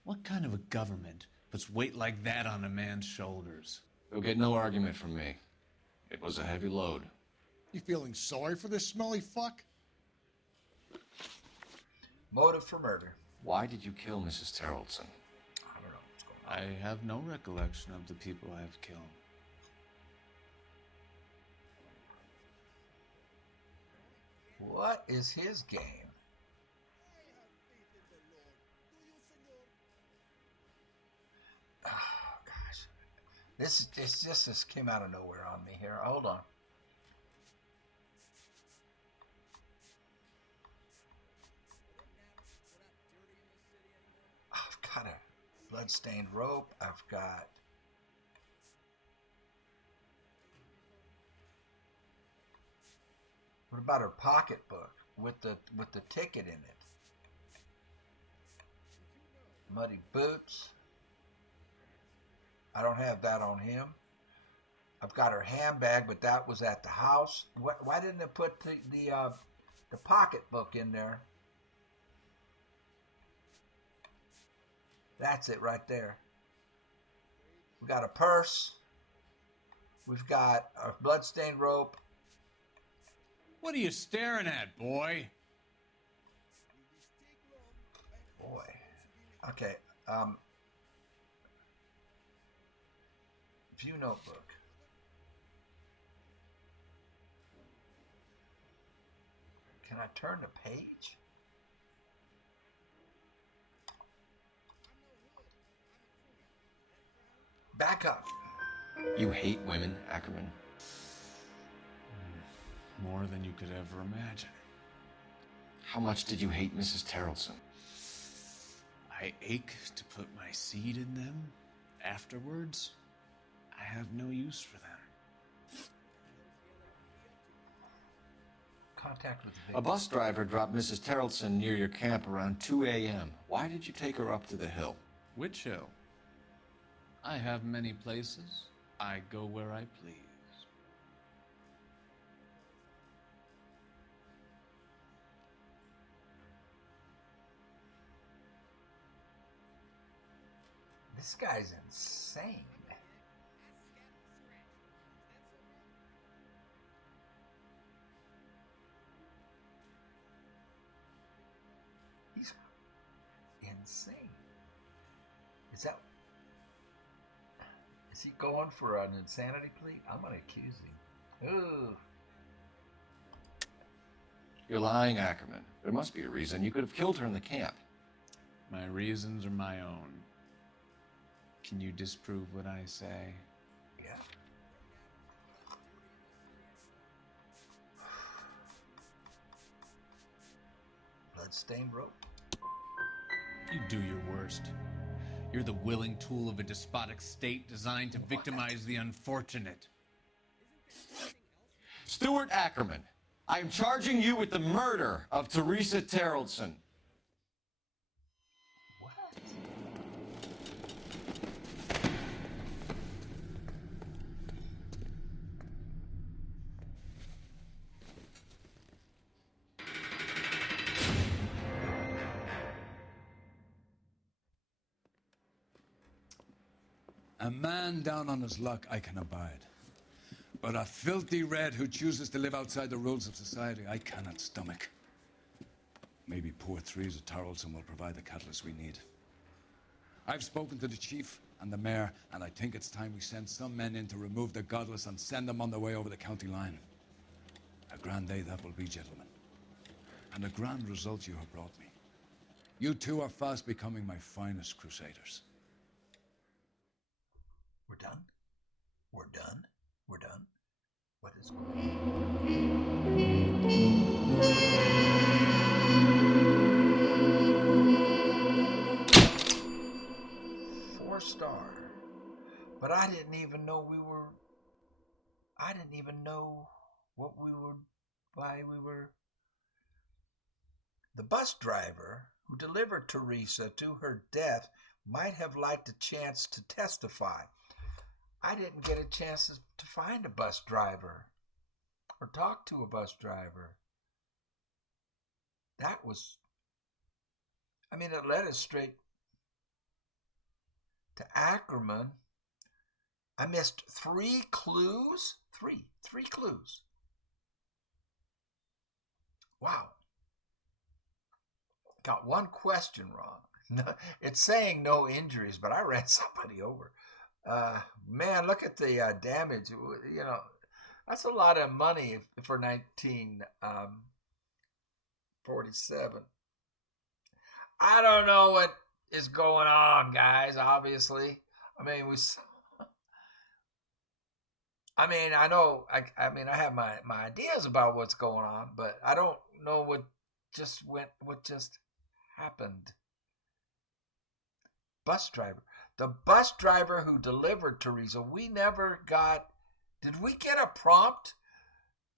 What kind of a government puts weight like that on a man's shoulders? You'll get no argument from me. It was a heavy load. You feeling sorry for this smelly fuck? Motive for murder. Why did you kill Mrs. Terrelson? I don't know what's going on. I have no recollection of the people I have killed. What is his game? Oh, gosh. This came out of nowhere on me here. Hold on. I've got a bloodstained rope. I've got... What about her pocketbook with the ticket in it? Muddy boots. I don't have that on him. I've got her handbag, but that was at the house. Why didn't they put the pocketbook in there? That's it right there. We got a purse. We've got a bloodstained rope. What are you staring at, boy? Boy. Okay. View notebook. Can I turn the page? Back up. You hate women, Ackerman? More than you could ever imagine. How much did you hate Mrs. Terrelson? I ache to put my seed in them. Afterwards, I have no use for them. Contact with the A bus driver dropped Mrs. Terrelson near your camp around 2 a.m. Why did you take her up to the hill? Which hill? I have many places. I go where I please. This guy's insane. He's insane. Is he going for an insanity plea? I'm gonna accuse him. Ooh. You're lying, Ackerman. There must be a reason. You could have killed her in the camp. My reasons are my own. Can you disprove what I say? Yeah. Bloodstained rope. You do your worst. You're the willing tool of a despotic state designed to victimize the unfortunate. Stuart Ackerman, I am charging you with the murder of Teresa Terrelson. A man down on his luck I can abide. But a filthy red who chooses to live outside the rules of society, I cannot stomach. Maybe poor Teresa Tarleton will provide the catalyst we need. I've spoken to the chief and the mayor, and I think it's time we send some men in to remove the godless and send them on their way over the county line. A grand day that will be, gentlemen. And a grand result you have brought me. You two are fast becoming my finest crusaders. We're done? We're done? We're done? What is... 4-star. But I didn't even know I didn't even know why we were... The bus driver who delivered Teresa to her death might have liked a chance to testify. I didn't get a chance to find a bus driver or talk to a bus driver. That was... I mean, it led us straight to Ackerman. I missed 3 clues. Three clues. Wow. Got 1 question wrong. It's saying no injuries, but I ran somebody over. Man, look at the damage. You know, that's a lot of money for 1947. I don't know what is going on, guys, obviously. I know, I have my ideas about what's going on, but I don't know what just happened. Bus driver. The bus driver who delivered Teresa, we never got... Did we get a prompt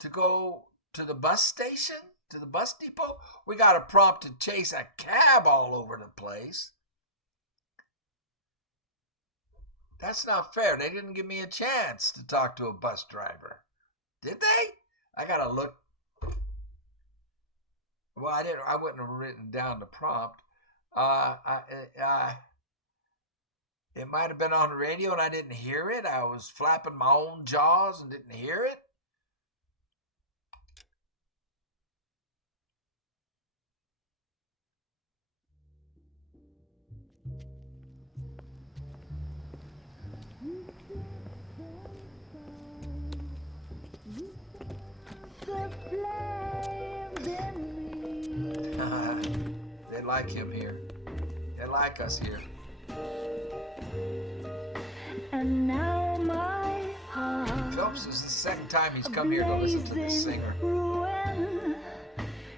to go to the bus station? To the bus depot? We got a prompt to chase a cab all over the place. That's not fair. They didn't give me a chance to talk to a bus driver. Did they? I gotta look. Well, I wouldn't have written down the prompt. It might have been on the radio and I didn't hear it. I was flapping my own jaws and didn't hear it. They like him here. They like us here. And now my heart Phelps, this is the second time he's come here to listen to this singer. ruin.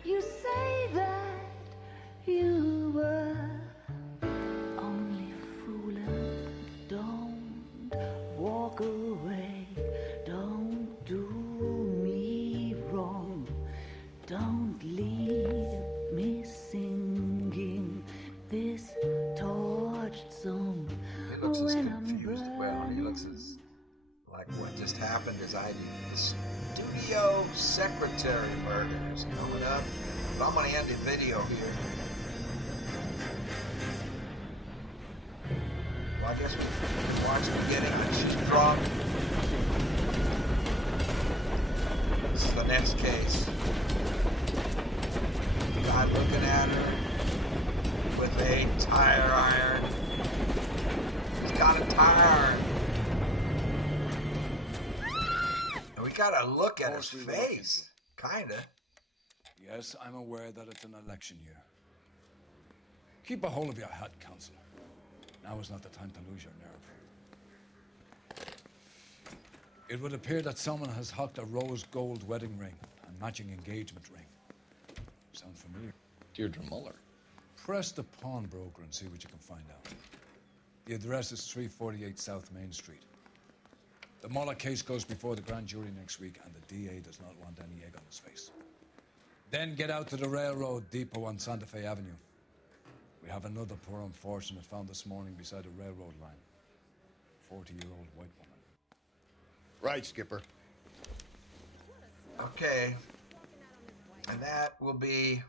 You say that you were only fooling. Don't walk away. Don't do me wrong. Don't leave me singing this torched song. He looks as confused. Well, he looks as like what just happened is the studio secretary murders coming up. But I'm going to end the video here. Well, I guess we watch the beginning and she's drunk. This is the next case. The guy looking at her with a tire iron. He's got a tire iron. And we got to look at his face. Kinda. Yes, I'm aware that it's an election year. Keep a hold of your hat, Council. Now is not the time to lose your nerve. It would appear that someone has hocked a rose gold wedding ring and matching engagement ring. Sound familiar? Deirdre Muller. Press the pawnbroker and see what you can find out. The address is 348 South Main Street. The Muller case goes before the grand jury next week, and the DA does not want any egg on his face. Then get out to the railroad depot on Santa Fe Avenue. We have another poor unfortunate found this morning beside a railroad line. 40-year-old white woman. Right, Skipper. Okay. And that will be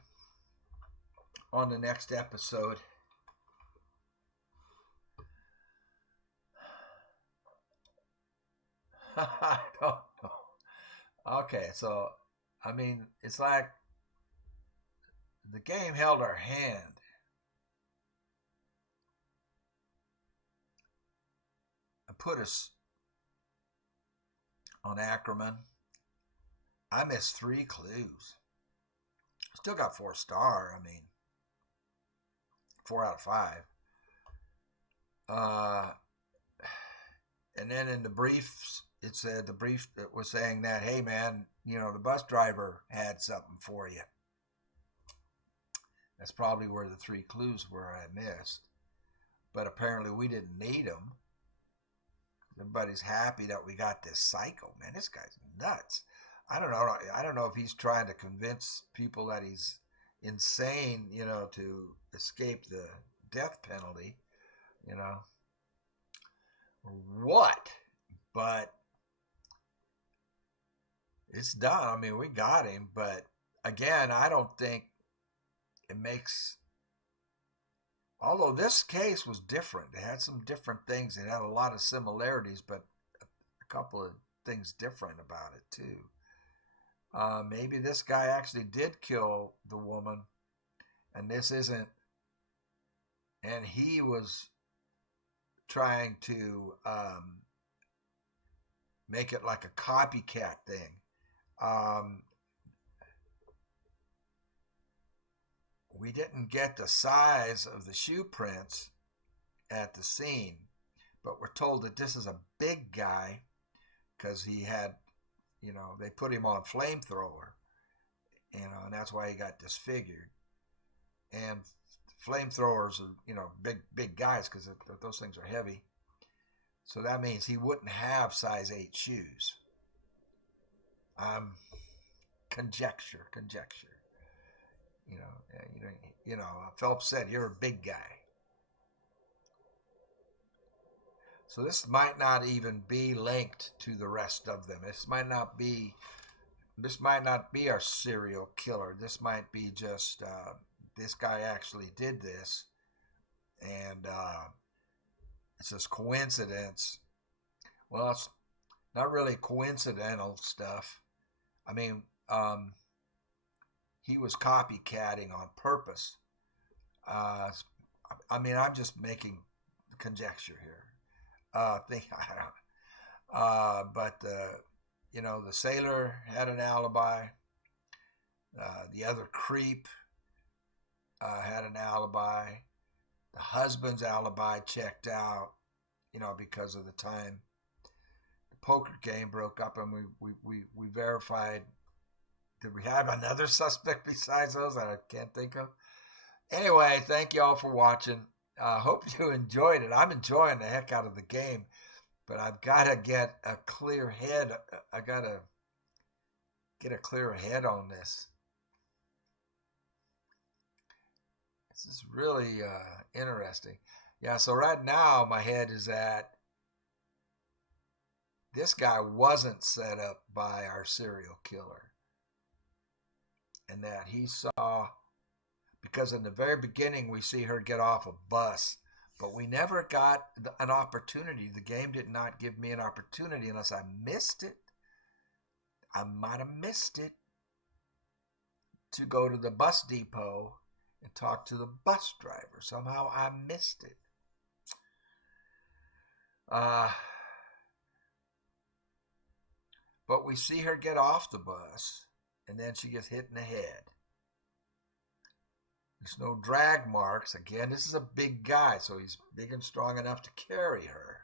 on the next episode. I don't know. Okay, so, I mean, it's like the game held our hand. put us on Ackerman. I missed 3 clues. Still got 4 star. I mean, 4 out of 5. And then in the briefs, it said the brief was saying that, hey man, the bus driver had something for you. That's probably where the 3 clues were I missed. But apparently we didn't need them. Everybody's happy that we got this psycho. Man, this guy's nuts. I don't know if he's trying to convince people that he's insane, to escape the death penalty, what? But it's done. I mean, we got him, but again, I don't think it makes, although this case was different. It had some different things. It had a lot of similarities, but a couple of things different about it too. Maybe this guy actually did kill the woman, and this isn't, and he was trying to make it like a copycat thing. We didn't get the size of the shoe prints at the scene, but we're told that this is a big guy because he had, they put him on flamethrower, and that's why he got disfigured. And flamethrowers are, big guys because those things are heavy. So that means he wouldn't have size 8 shoes. Conjecture. Phelps said, you're a big guy. So this might not even be linked to the rest of them. This might not be our serial killer. This might be just, this guy actually did this. And it's just coincidence. Well, it's not really coincidental stuff. I mean, he was copycatting on purpose. I'm just making conjecture here. But the sailor had an alibi. The other creep had an alibi. The husband's alibi checked out, because of the time the poker game broke up, and we verified. Did we have another suspect besides those that I can't think of? Anyway, thank you all for watching. Hope you enjoyed it. I'm enjoying the heck out of the game, but I've got to get a clear head. I got to get a clear head on this. This is really interesting. Yeah, so right now my head is at this guy wasn't set up by our serial killer. And that he saw, because in the very beginning we see her get off a bus, but we never got an opportunity. The game did not give me an opportunity unless I missed it. I might have missed it, to go to the bus depot and talk to the bus driver. Somehow I missed it. But we see her get off the bus, and then she gets hit in the head. There's no drag marks. Again, this is a big guy, so he's big and strong enough to carry her.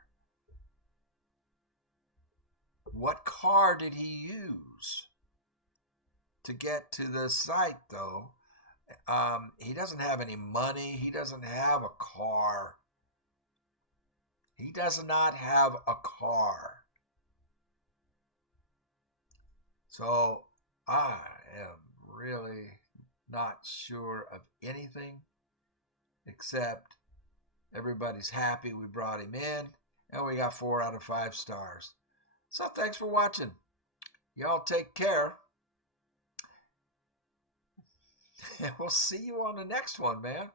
What car did he use to get to the site, though? He doesn't have any money. He doesn't have a car. He does not have a car. So I am really not sure of anything, except everybody's happy we brought him in, and we got 4 out of 5 stars. So thanks for watching. Y'all take care. And we'll see you on the next one, man.